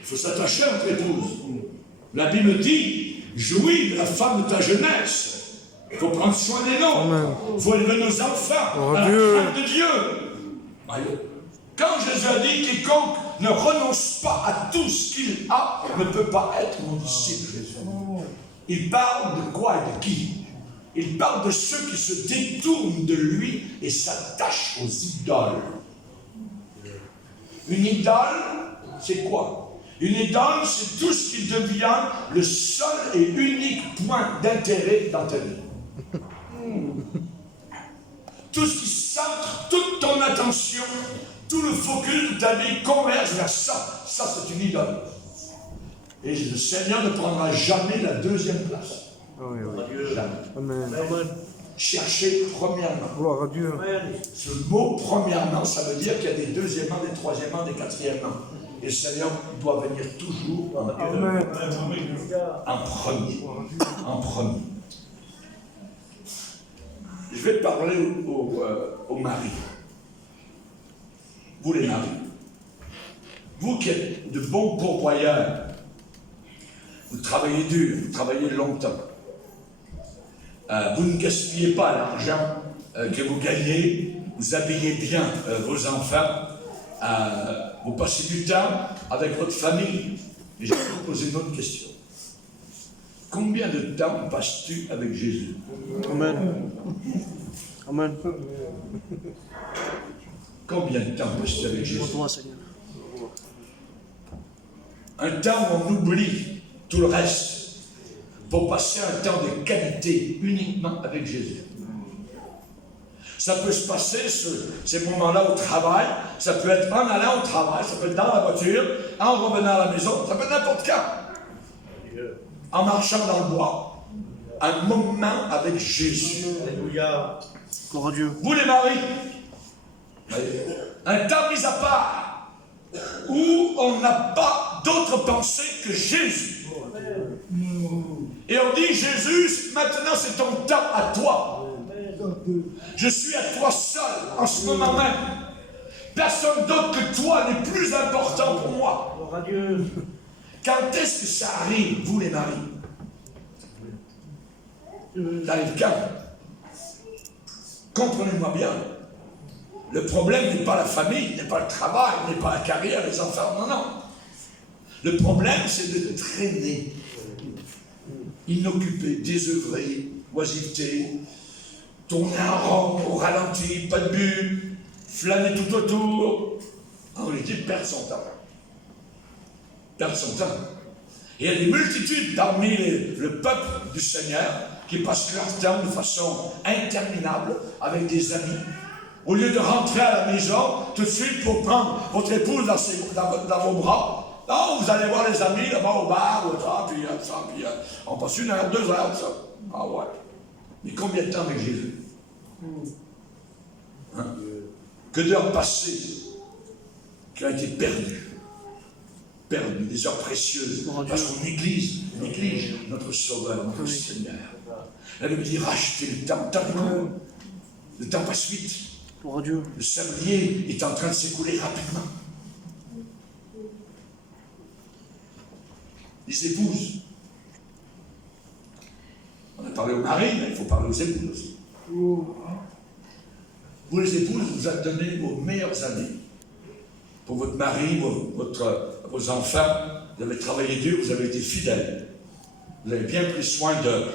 Il faut s'attacher à notre épouse. La Bible dit, jouis de la femme de ta jeunesse. Il faut prendre soin des nôtres. Il faut élever nos enfants à la crainte de Dieu. Quand Jésus a dit quiconque ne renonce pas à tout ce qu'il a ne peut pas être mon disciple. Il parle de quoi et de qui? Il parle de ceux qui se détournent de lui et s'attachent aux idoles. Une idole, c'est quoi? Une idole, c'est tout ce qui devient le seul et unique point d'intérêt dans ta vie. Tout ce qui centre toute ton attention, tout le focus de ta vie converge vers ça. Ça, c'est une idole. Et le Seigneur ne prendra jamais la deuxième place. Oui, oui. Jamais. Amen. Cherchez premièrement. Gloire à Dieu. Ce mot premièrement, ça veut dire qu'il y a des deuxièmement, des troisièmement, des quatrièmement. Et le Seigneur doit venir toujours en premier. En premier. Je vais parler aux maris. Vous les maris. Vous qui êtes de bons pourvoyeurs, vous travaillez dur, vous travaillez longtemps. Vous ne gaspillez pas l'argent que vous gagnez, vous habillez bien vos enfants, vous passez du temps avec votre famille. Et je vais vous poser une autre question. Combien de temps passes-tu avec Jésus? Amen. Amen. Combien de temps passes-tu avec Jésus? Toi, Seigneur. Un temps où on oublie tout le reste pour passer un temps de qualité uniquement avec Jésus. Ça peut se passer, ces moments-là, au travail. Ça peut être en allant au travail, ça peut être dans la voiture, en revenant à la maison, ça peut être n'importe quand. En marchant dans le bois. Un moment avec Jésus. Alléluia. Gloire à Dieu. Vous les maris, un temps mis à part où on n'a pas d'autre pensée que Jésus. Et on dit, Jésus, maintenant c'est ton temps à toi. Je suis à toi seul en ce moment même. Personne d'autre que toi n'est plus important pour moi. Gloire à Dieu. Quand est-ce que ça arrive, vous les maris? Ça arrive quand? Comprenez-moi bien. Le problème n'est pas la famille, n'est pas le travail, n'est pas la carrière, les enfants, non, non. Le problème, c'est de traîner, inoccupé, désœuvré, oisiveté, tourner en rond, au ralenti, pas de but, flâner tout autour. En réalité, perdre son temps. Perdre son temps. Et il y a des multitudes parmi le peuple du Seigneur qui passent leur temps de façon interminable avec des amis. Au lieu de rentrer à la maison, tout de suite pour prendre votre épouse dans vos bras, non, vous allez voir les amis là-bas au bar, puis on passe 1 heure, 2 heures, ça. Ah ouais. Mais combien de temps avec Jésus? Hein? Que d'heures passées qui ont été perdues. Perdues, des heures précieuses. Parce qu'on néglige notre Sauveur, notre Seigneur. La Bible dit racheter le temps. Le temps passe vite. Pour Dieu. Le sablier est en train de s'écouler rapidement. Les épouses. On a parlé aux maris, mais il faut parler aux épouses aussi. Vous les épouses, vous avez donné vos meilleures années. Pour votre mari, vos enfants, vous avez travaillé dur, vous avez été fidèles. Vous avez bien pris soin de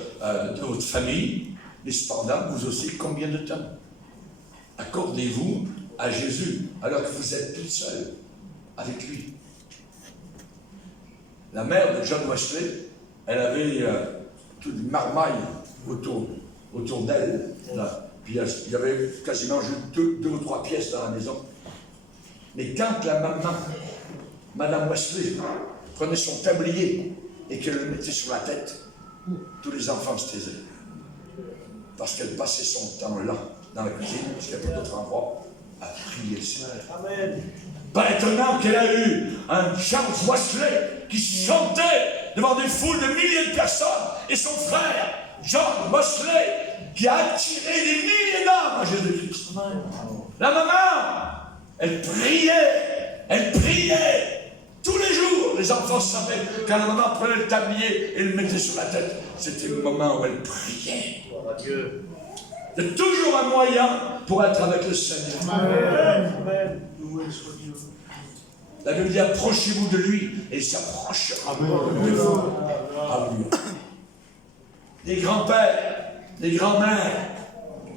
votre famille, mais cependant, vous aussi, combien de temps accordez-vous à Jésus alors que vous êtes toute seule avec lui? La mère de John Wesley, elle avait toute une marmaille autour d'elle. Puis il y avait quasiment juste deux ou trois pièces dans la maison. Mais quand la maman, Madame Wesley, prenait son tablier et qu'elle le mettait sur la tête, tous les enfants se taisaient. Parce qu'elle passait son temps là, dans la cuisine, parce qu'il n'y avait pas d'autre endroit, à prier le Seigneur. Amen. Pas étonnant qu'elle a eu un Charles Wesley qui chantait devant des foules de milliers de personnes, et son frère, John Wesley, qui a attiré des milliers d'âmes à Jésus-Christ. La maman, elle priait tous les jours. Les enfants savaient, quand la maman prenait le tablier et le mettait sur la tête, c'était le moment où elle priait. Il y a toujours un moyen pour être avec le Seigneur. Amen. La Bible dit, approchez-vous de lui, et il s'approchera de vous. Alléluia. Les grands-pères, les grands-mères,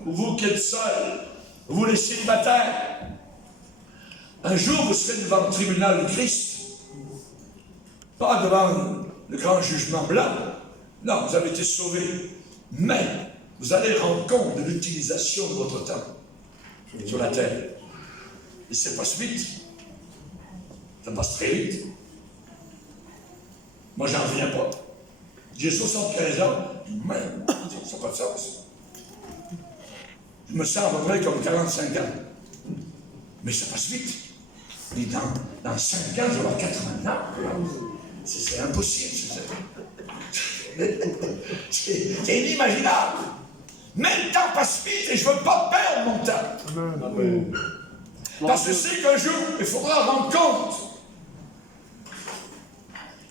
vous qui êtes seuls, vous les célibataires, un jour vous serez devant le tribunal de Christ, pas devant le grand jugement blanc. Non, vous avez été sauvés, mais vous allez rendre compte de l'utilisation de votre temps sur la terre. Et ça passe vite. Ça passe très vite. Moi, j'en reviens pas. J'ai 75 ans, mais ça n'a pas de sens. Je me sens à peu près comme 45 ans. Mais ça passe vite. Et dans 5 ans, je vais avoir 80 ans. C'est impossible. C'est inimaginable. Mais le temps passe vite et je ne veux pas perdre mon temps. Amen. Parce que c'est qu'un jour, il faudra rendre compte.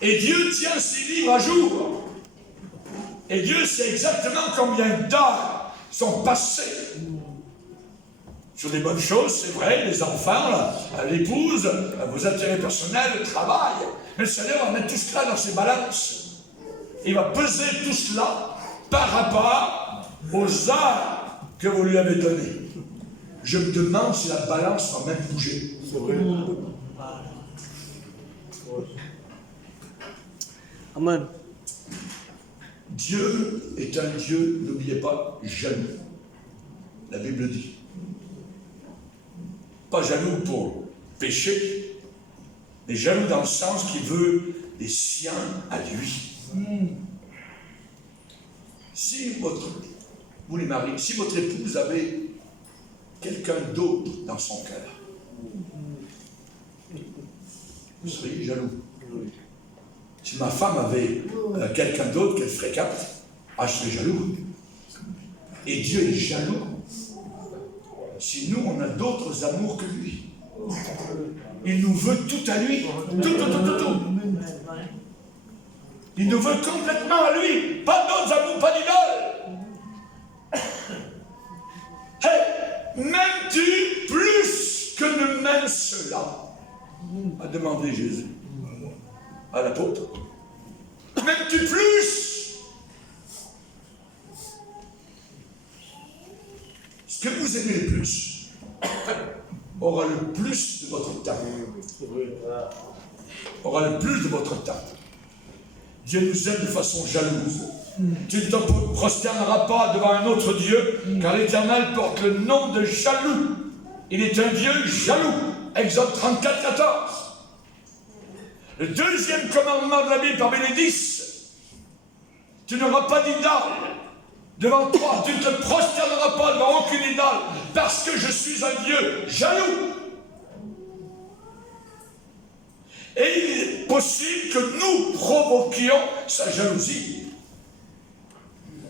Et Dieu tient ses livres à jour. Et Dieu sait exactement combien d'heures sont passées sur des bonnes choses, c'est vrai, les enfants, l'épouse, vos intérêts personnels, le travail. Mais le Seigneur va mettre tout cela dans ses balances. Il va peser tout cela par rapport aux heures que vous lui avez données. Je me demande si la balance va même bouger. C'est vrai. Amen. Dieu est un Dieu, n'oubliez pas, jaloux. La Bible dit. Pas jaloux pour pécher, mais jaloux dans le sens qu'il veut les siens à lui. Si vous les maris, si votre épouse avait quelqu'un d'autre dans son cœur, vous seriez jaloux. Si ma femme avait quelqu'un d'autre qu'elle fréquente, je serais jaloux. Et Dieu est jaloux. Si nous, on a d'autres amours que lui. Il nous veut tout à lui. Tout. Il nous veut complètement à lui. Pas d'autres amours, pas d'idole. Hey, m'aimes-tu plus que ne m'aime cela? A demandé Jésus à l'apôtre. M'aimes-tu plus? que vous aimez le plus aura le plus de votre temps. Aura le plus de votre temps. Dieu nous aime de façon jalouse. Tu ne te prosterneras pas devant un autre Dieu, car l'Éternel porte le nom de jaloux. Il est un Dieu jaloux. Exode 34, 14. Le deuxième commandement de la Bible parmi les 10. Tu n'auras pas d'idole devant toi. Tu ne te prosterneras pas devant aucune idole, parce que je suis un Dieu jaloux. Et il est possible que nous provoquions sa jalousie.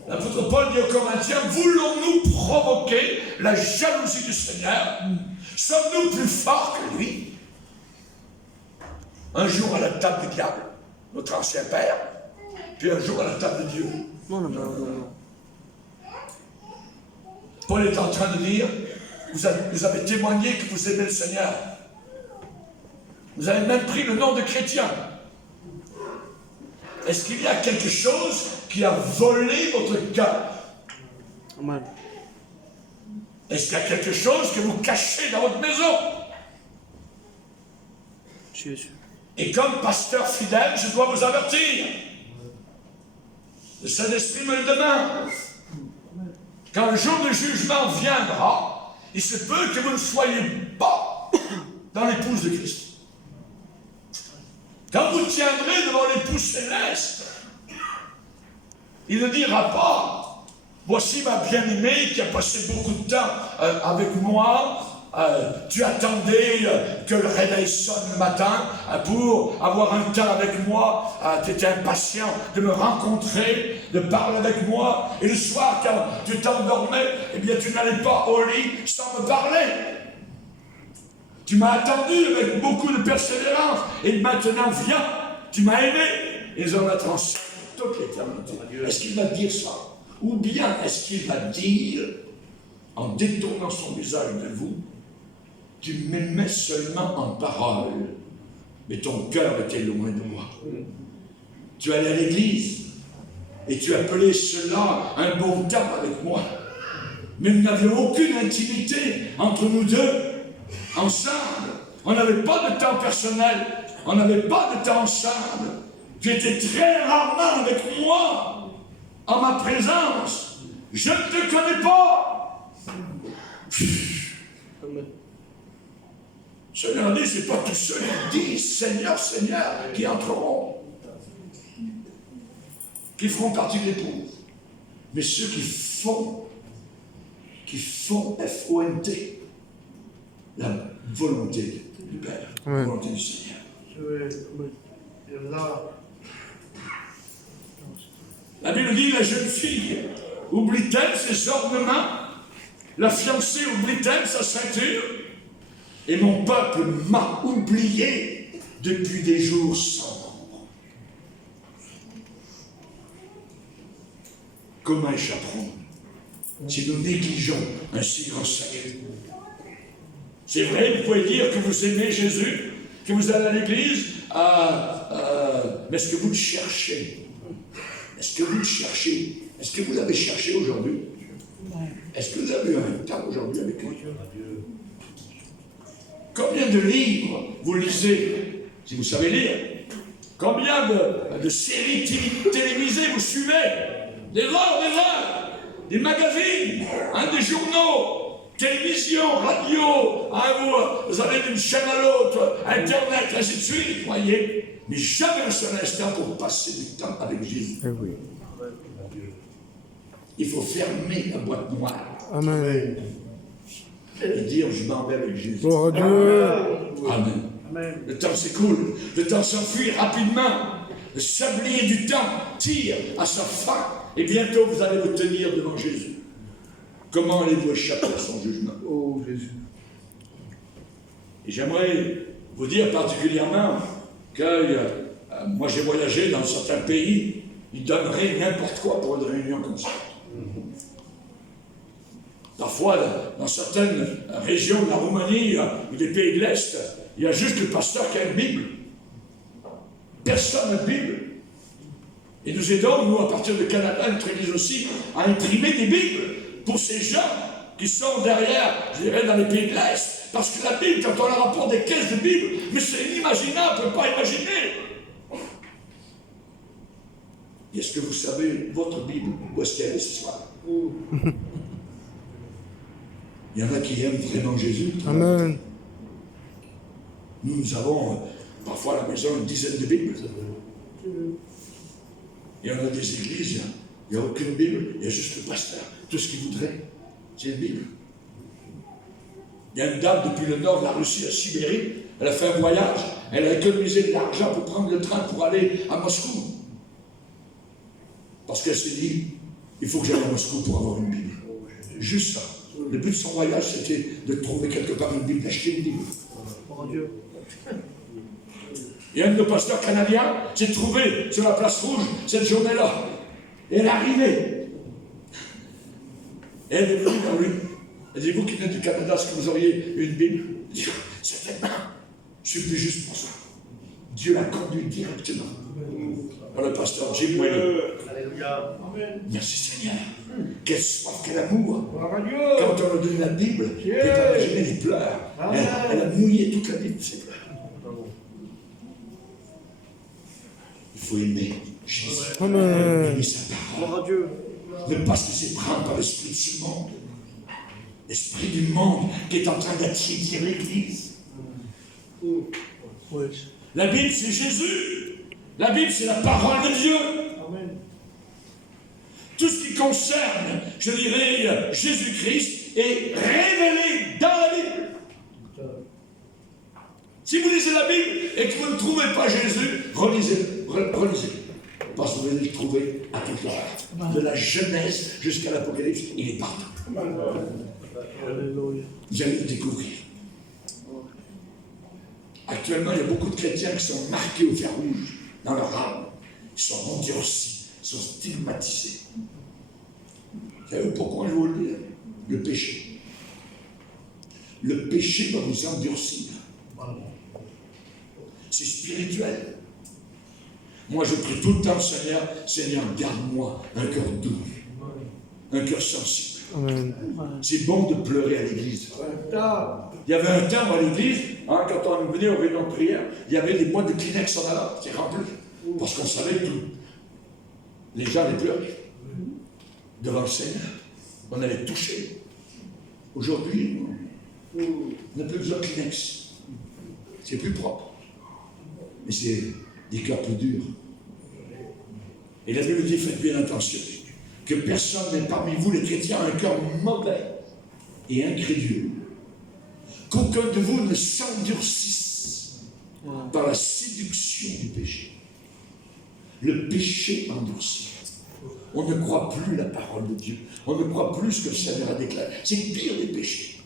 L'apôtre Paul dit aux Corinthiens, voulons-nous provoquer la jalousie du Seigneur? Sommes-nous plus forts que lui? Un jour à la table du diable, notre ancien père, puis un jour à la table de Dieu. Non. Paul est en train de dire, vous avez témoigné que vous aimez le Seigneur. Vous avez même pris le nom de chrétien. Est-ce qu'il y a quelque chose qui a volé votre cœur? Amen. Est-ce qu'il y a quelque chose que vous cachez dans votre maison? Jésus. Et comme pasteur fidèle, je dois vous avertir. Le Saint-Esprit me le demande. Quand le jour du jugement viendra, il se peut que vous ne soyez pas dans l'épouse de Christ. Quand vous tiendrez devant l'époux céleste, il ne dira pas, voici ma bien-aimée qui a passé beaucoup de temps avec moi, tu attendais que le réveil sonne le matin pour avoir un temps avec moi, tu étais impatient de me rencontrer, de parler avec moi, et le soir quand tu t'endormais, eh bien tu n'allais pas au lit sans me parler. Tu m'as attendu avec beaucoup de persévérance, et maintenant viens, tu m'as aimé. Ils ont notre enseigne toute l'éternité. Est-ce qu'il va dire ça? Ou bien est-ce qu'il va dire, en détournant son visage de vous, tu m'aimais seulement en parole, mais ton cœur était loin de moi. Tu allais à l'église, et tu appelais cela un bon temps avec moi. Mais nous n'avions aucune intimité entre nous deux. Ensemble, on n'avait pas de temps personnel, on n'avait pas de temps ensemble. Tu étais très rarement avec moi, en ma présence. Je ne te connais pas. Amen. Seigneur dit, ce n'est pas tous ceux qui disent Seigneur, Seigneur, qui entreront, qui feront partie de l'épouse, mais ceux qui font F-O-N-T, la volonté du Père, la volonté du Seigneur. La Bible dit, la jeune fille oublie-t-elle ses ornements? La fiancée oublie-t-elle sa ceinture? Et mon peuple m'a oublié depuis des jours sans nombre. Comment échapperons si nous négligeons un si grand sacré? C'est vrai, vous pouvez dire que vous aimez Jésus, que vous allez à l'église, mais est-ce que vous le cherchez? Est-ce que vous le cherchez? Est-ce que vous l'avez cherché aujourd'hui? Est-ce que vous avez eu un temps aujourd'hui avec lui? Combien de livres vous lisez, si vous savez lire? Combien de séries télévisées vous suivez? Des heures, des magazines, des journaux, télévision, radio, vous allez d'une chaîne à l'autre, Internet, ainsi de suite, voyez. Mais jamais un seul instant pour passer du temps avec Jésus. Oui. Il faut fermer la boîte noire. Amen. Et dire, je m'en vais avec Jésus. Gloire à Dieu. Amen. Amen. Le temps s'écoule, le temps s'enfuit rapidement. Le sablier du temps tire à sa fin. Et bientôt, vous allez vous tenir devant Jésus. Comment allez-vous échapper à son jugement? Oh Jésus. Et j'aimerais vous dire particulièrement que moi j'ai voyagé dans certains pays, ils donneraient n'importe quoi pour une réunion comme ça. Parfois, dans certaines régions de la Roumanie ou des pays de l'Est, il y a juste le pasteur qui a une Bible. Personne n'a de Bible. Et nous aidons, nous, à partir de Canada, notre Église aussi, à imprimer des Bibles pour ces gens qui sont derrière, je dirais, dans les pays de l'Est. Parce que la Bible, quand on leur apporte des caisses de Bible, mais c'est inimaginable, on ne peut pas imaginer. Est-ce que vous savez, votre Bible, où est-ce qu'elle est ce soir? Il y en a qui aiment vraiment Jésus. Amen. Nous avons parfois à la maison une dizaine de Bibles. Et on a des églises, il n'y a aucune Bible, il y a juste le pasteur. Tout ce qu'il voudrait, c'est une Bible. Il y a une dame depuis le nord de la Russie à Sibérie, elle a fait un voyage, elle a économisé de l'argent pour prendre le train pour aller à Moscou. Parce qu'elle s'est dit, il faut que j'aille à Moscou pour avoir une Bible. Juste ça. Le but de son voyage, c'était de trouver quelque part une Bible, d'acheter une Bible. Oh Dieu. Et un de nos pasteurs canadiens s'est trouvé sur la place rouge cette journée-là. Et elle est arrivée. Et elle est venue vers lui. Elle dit, vous qui venez du Canada, est-ce que vous auriez une Bible? Il dit, certainement. Je suis venu juste pour ça. Dieu l'a conduit directement. Alors, le pasteur Jim Wheeler. Alléluia. Merci Seigneur. Quelle soif, quel amour. Quand on a donné la Bible, il a gêné les pleurs. Elle a mouillé toute la Bible de ses pleurs. Il faut aimer Jésus. Aimer sa parole. Ne pas se laisser prendre par l'esprit de ce monde. L'esprit du monde qui est en train d'attirer l'Église. La Bible, c'est Jésus. La Bible, c'est la parole de Dieu. Amen. Tout ce qui concerne, je dirais, Jésus-Christ est révélé dans la Bible. Si vous lisez la Bible et que vous ne trouvez pas Jésus, relisez. Parce que vous allez le trouver à toute l'heure. De la Genèse jusqu'à l'Apocalypse, il est partout. Vous allez le découvrir. Actuellement, il y a beaucoup de chrétiens qui sont marqués au fer rouge dans leur âme. Ils sont endurcis, ils sont stigmatisés. Vous savez pourquoi je vous le dis? Le péché. Le péché va vous endurcir. C'est spirituel. Moi, je prie tout le temps, Seigneur, garde-moi un cœur doux, un cœur sensible. Amen. C'est bon de pleurer à l'église. Il y avait un temps à l'église, quand on venait aux réunions de prière, il y avait des boîtes de Kleenex en allant, c'est rempli. Parce qu'on savait que les gens allaient pleurer devant le Seigneur. On allait toucher. Aujourd'hui, on n'a plus besoin de Kleenex. C'est plus propre. Mais c'est des cœurs plus durs. Et la Bible dit, faites bien attention, que personne n'ait parmi vous, les chrétiens, un cœur mauvais et incrédule. Qu'aucun de vous ne s'endurcisse par la séduction du péché. Le péché endurcit. On ne croit plus la parole de Dieu. On ne croit plus ce que le Seigneur a déclaré. C'est le pire des péchés.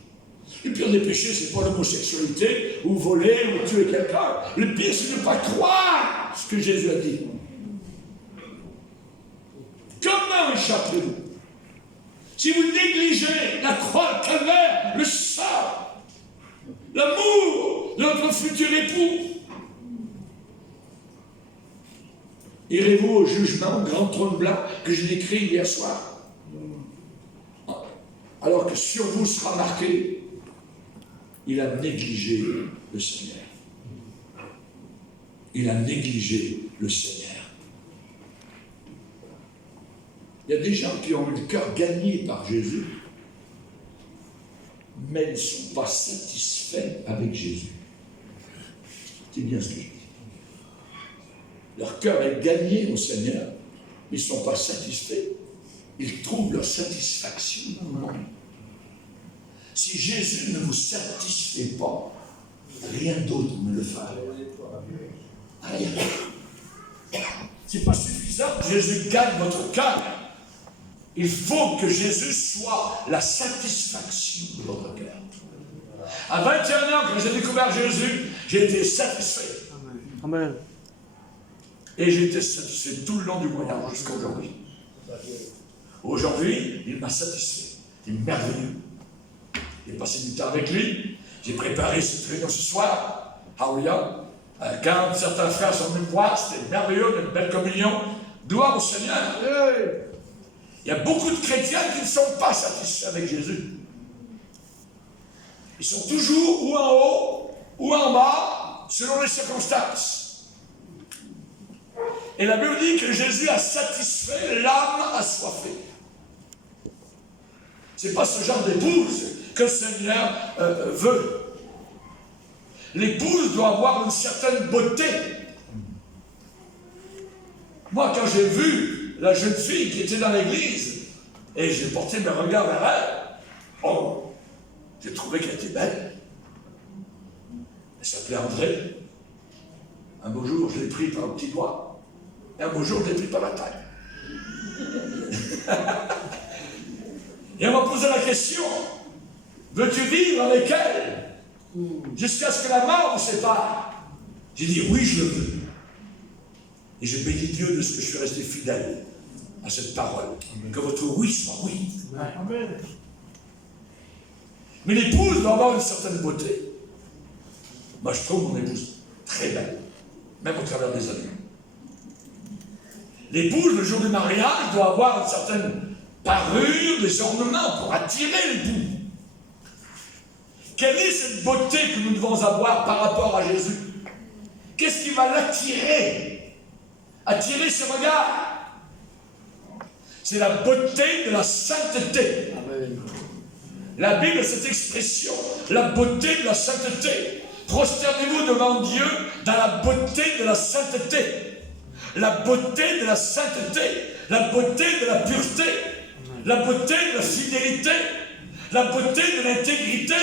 Le pire des péchés, c'est pas l'homosexualité, ou voler, ou tuer quelqu'un. Le pire, c'est de ne pas croire ce que Jésus a dit. Comment échappez-vous? Si vous négligez la croix, le calvaire, le sang, l'amour de notre futur époux, irez-vous au jugement, au grand trône blanc que j'ai décrit hier soir? Alors que sur vous sera marqué, il a négligé le Seigneur. Il a négligé le Seigneur. Il y a des gens qui ont eu le cœur gagné par Jésus, mais ils ne sont pas satisfaits avec Jésus. C'est bien ce que je dis. Leur cœur est gagné au Seigneur, mais ils ne sont pas satisfaits. Ils trouvent leur satisfaction dans le monde. Si Jésus ne vous satisfait pas, rien d'autre ne le fera. Rien. C'est pas suffisant que Jésus gagne votre cœur. Il faut que Jésus soit la satisfaction de votre cœur. À 21 ans, quand j'ai découvert Jésus, j'ai été satisfait. Amen. Et j'ai été satisfait tout le long du voyage jusqu'à aujourd'hui. Aujourd'hui, il m'a satisfait. Il est merveilleux. J'ai passé du temps avec lui. J'ai préparé cette réunion ce soir. Hallelujah. Quand certains frères sont venus me voir, c'était merveilleux, une belle communion. Gloire au Seigneur. Il y a beaucoup de chrétiens qui ne sont pas satisfaits avec Jésus. Ils sont toujours ou en haut ou en bas, selon les circonstances. Et la Bible dit que Jésus a satisfait l'âme assoiffée. Ce n'est pas ce genre d'épouse que le Seigneur veut. L'épouse doit avoir une certaine beauté. Moi, quand j'ai vu la jeune fille qui était dans l'église, et j'ai porté mes regards vers elle, oh, j'ai trouvé qu'elle était belle. Elle s'appelait André. Un beau jour, je l'ai pris par le petit doigt, et un beau jour, je l'ai pris par la taille. Et on m'a posé la question, veux-tu vivre avec elle jusqu'à ce que la mort vous sépare? J'ai dit, oui, je le veux. Et je bénis Dieu de ce que je suis resté fidèle à cette parole. Amen. Que votre oui soit oui. Amen. Mais l'épouse doit avoir une certaine beauté. Moi, je trouve mon épouse très belle, même au travers des années. L'épouse, le jour du mariage, doit avoir une certaine parure, des ornements pour attirer l'époux. Quelle est cette beauté que nous devons avoir par rapport à Jésus? Qu'est-ce qui va l'attirer? Attirer ses regards. C'est la beauté de la sainteté. Amen. La Bible a cette expression, la beauté de la sainteté. Prosternez-vous devant Dieu dans la beauté de la sainteté. La beauté de la sainteté, la beauté de la pureté, la beauté de la fidélité, la beauté de l'intégrité.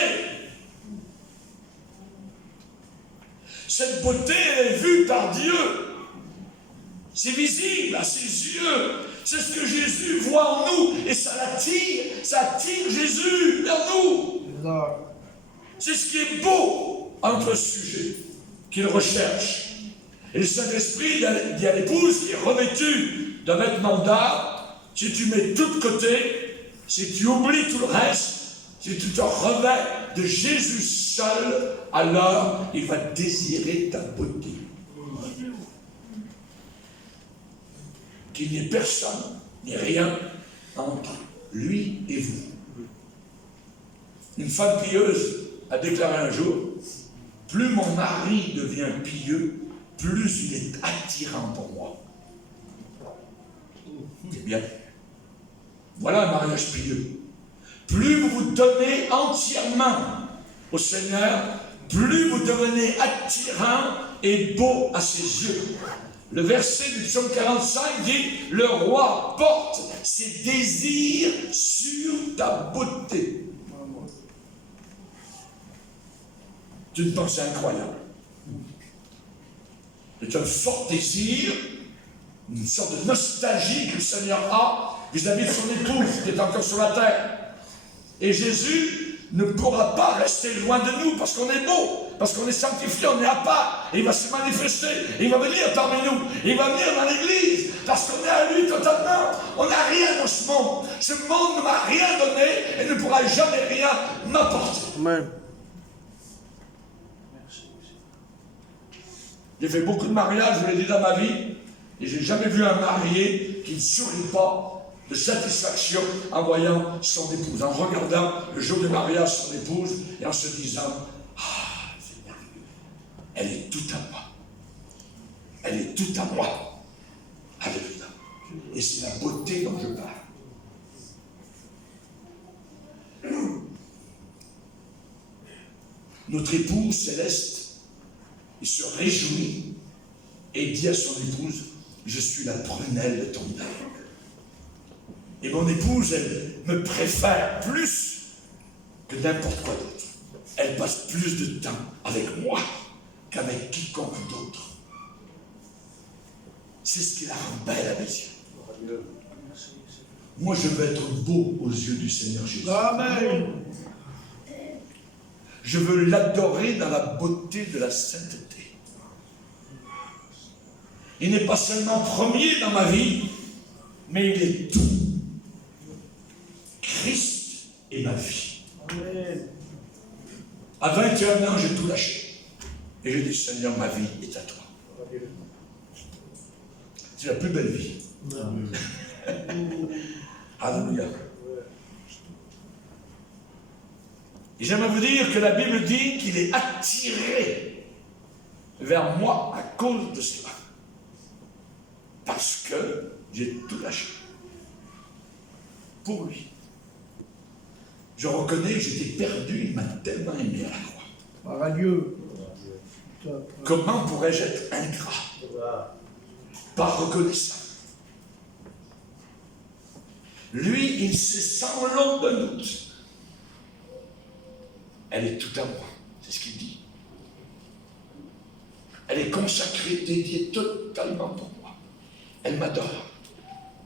Cette beauté, elle est vue par Dieu. C'est visible à ses yeux. C'est ce que Jésus voit en nous. Et ça l'attire. Ça attire Jésus vers nous. C'est ce qui est beau à notre sujet, qu'il recherche. Et le Saint-Esprit dit à l'épouse qui est revêtue d'un vêtement d'âme, si tu mets tout de côté, si tu oublies tout le reste, si tu te revêts de Jésus seul, alors il va désirer ta beauté. Qu'il n'y ait personne, ni rien entre lui et vous. Une femme pieuse a déclaré un jour, plus mon mari devient pieux, plus il est attirant pour moi. C'est bien. Voilà un mariage pieux. Plus vous vous donnez entièrement au Seigneur, plus vous devenez attirant et beau à ses yeux. Le verset du psaume 45 dit, le roi porte ses désirs sur ta beauté. C'est une pensée incroyable. C'est un fort désir, une sorte de nostalgie que le Seigneur a vis-à-vis de son épouse qui est encore sur la terre. Et Jésus ne pourra pas rester loin de nous parce qu'on est beau, parce qu'on est sanctifié, on est à part. Et il va se manifester, et il va venir parmi nous, et il va venir dans l'église parce qu'on est à lui totalement. On n'a rien dans ce monde. Ce monde ne m'a rien donné et ne pourra jamais rien m'apporter. Amen. J'ai fait beaucoup de mariages, je l'ai dit dans ma vie, et j'ai jamais vu un marié qui ne sourit pas de satisfaction en voyant son épouse, en regardant le jour du mariage son épouse et en se disant, ah, c'est merveilleux, elle est toute à moi. Elle est toute à moi. Alléluia. Et c'est la beauté dont je parle. Notre épouse céleste, il se réjouit et dit à son épouse, je suis la prunelle de ton œil. Et mon épouse, elle me préfère plus que n'importe quoi d'autre. Elle passe plus de temps avec moi qu'avec quiconque d'autre. C'est ce qui la rend belle à mes yeux. Moi, je veux être beau aux yeux du Seigneur Jésus. Amen. Je veux l'adorer dans la beauté de la sainteté. Il n'est pas seulement premier dans ma vie, mais il est tout. Christ est ma vie. Amen. À 21 ans, j'ai tout lâché. Et j'ai dit, Seigneur, ma vie est à toi. C'est la plus belle vie. Alléluia. Et j'aimerais vous dire que la Bible dit qu'il est attiré vers moi à cause de cela. Parce que j'ai tout lâché. Pour lui. Je reconnais que j'étais perdu, il m'a tellement aimé à la croix. Par Dieu. Comment pourrais-je être ingrat? Pas reconnaissant. Lui, il sait sans l'ombre de doute. Elle est tout à moi, c'est ce qu'il dit. Elle est consacrée, dédiée totalement pour moi. Elle m'adore.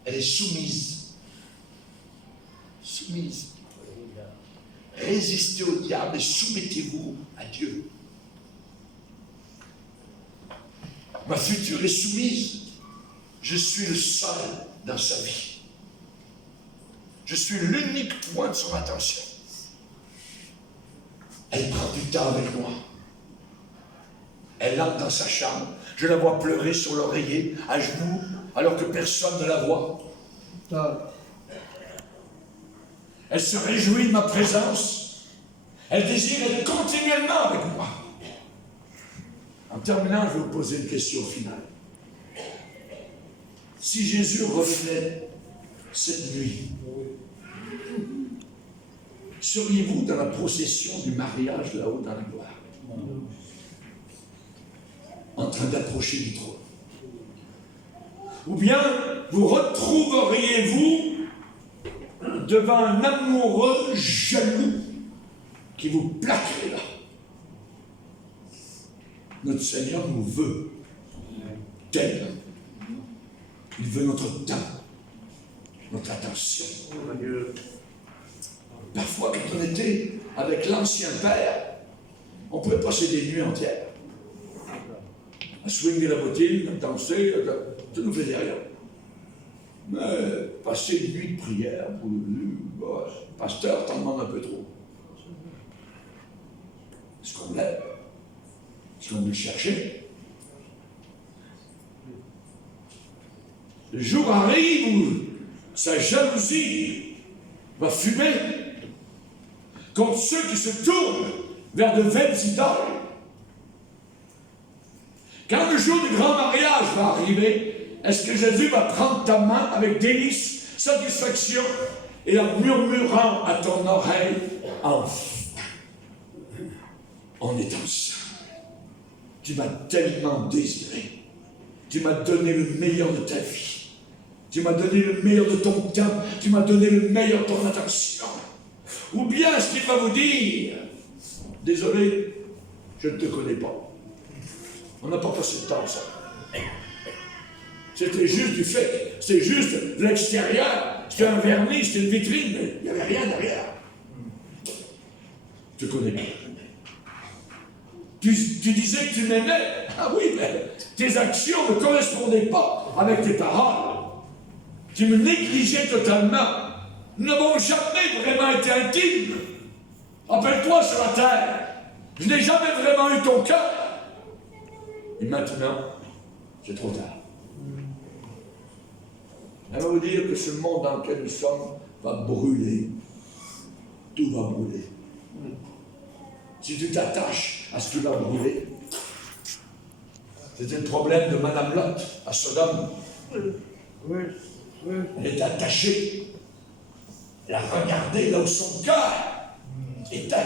Elle est soumise. Soumise. Résistez au diable et soumettez-vous à Dieu. Ma future est soumise. Je suis le seul dans sa vie. Je suis l'unique point de son attention. Elle prend du temps avec moi. Elle entre dans sa chambre. Je la vois pleurer sur l'oreiller, à genoux, alors que personne ne la voit. Elle se réjouit de ma présence. Elle désire être continuellement avec moi. En terminant, je vais vous poser une question finale. Si Jésus revenait cette nuit, seriez-vous dans la procession du mariage là-haut dans la gloire, en train d'approcher du trône? Ou bien vous retrouveriez-vous devant un amoureux jaloux qui vous plaquerait là? Notre Seigneur nous veut tel. Il veut notre temps, notre attention. Parfois, quand on était avec l'ancien père, on pouvait passer des nuits entières à swinguer la bottine, à danser, ça nous faisait rien. Mais passer une nuit de prière, pour le pasteur t'en demande un peu trop. Est-ce qu'on l'aime? Est-ce qu'on veut le chercher? Le jour arrive où sa jalousie va fumer contre ceux qui se tournent vers de vaines idoles. Quand le jour du grand mariage va arriver, est-ce que Jésus va prendre ta main avec délice, satisfaction, et en murmurant à ton oreille, enfin, on est ensemble. Tu m'as tellement désiré. Tu m'as donné le meilleur de ta vie. Tu m'as donné le meilleur de ton temps. Tu m'as donné le meilleur de ton attention. Ou bien est-ce qu'il va vous dire, désolé, je ne te connais pas. On n'a pas passé de temps ensemble. C'était juste du fait, c'était juste l'extérieur, c'était un vernis, c'était une vitrine, mais il n'y avait rien derrière. Je te connais pas. Tu disais que tu m'aimais. Ah oui, mais tes actions ne correspondaient pas avec tes paroles. Tu me négligeais totalement. Nous n'avons jamais vraiment été intimes. Rappelle-toi sur la terre, je n'ai jamais vraiment eu ton cœur. Et maintenant, c'est trop tard. Elle va vous dire que ce monde dans lequel nous sommes va brûler. Tout va brûler. Si tu t'attaches à ce qui va brûler, c'était le problème de Madame Lot à Sodome. Elle est attachée. Elle a regardé là où son cœur était.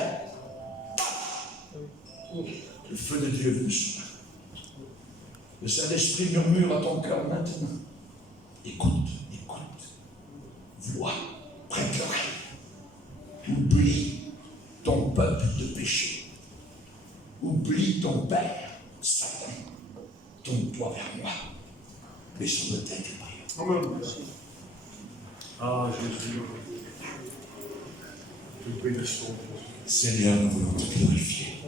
Le feu de Dieu est venu sur elle. Le Saint-Esprit murmure à ton cœur maintenant. Écoute, écoute. Vois, prête l'oreille. Oublie ton peuple de péché. Oublie ton père, Satan. Tourne-toi vers moi. Baissons nos têtes et prions. Amen. Ah, Jésus. Nous bénissons. Seigneur, nous voulons te glorifier.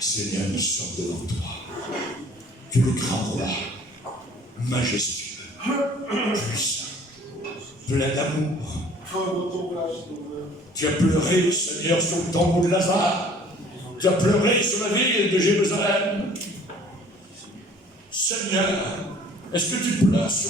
Seigneur, nous sommes devant toi. Tu es le grand roi, majestueux, puissant, plein d'amour. Tu as pleuré, Seigneur, sur le tombeau de Lazare. Tu as pleuré sur la ville de Jérusalem. Seigneur, est-ce que tu pleures sur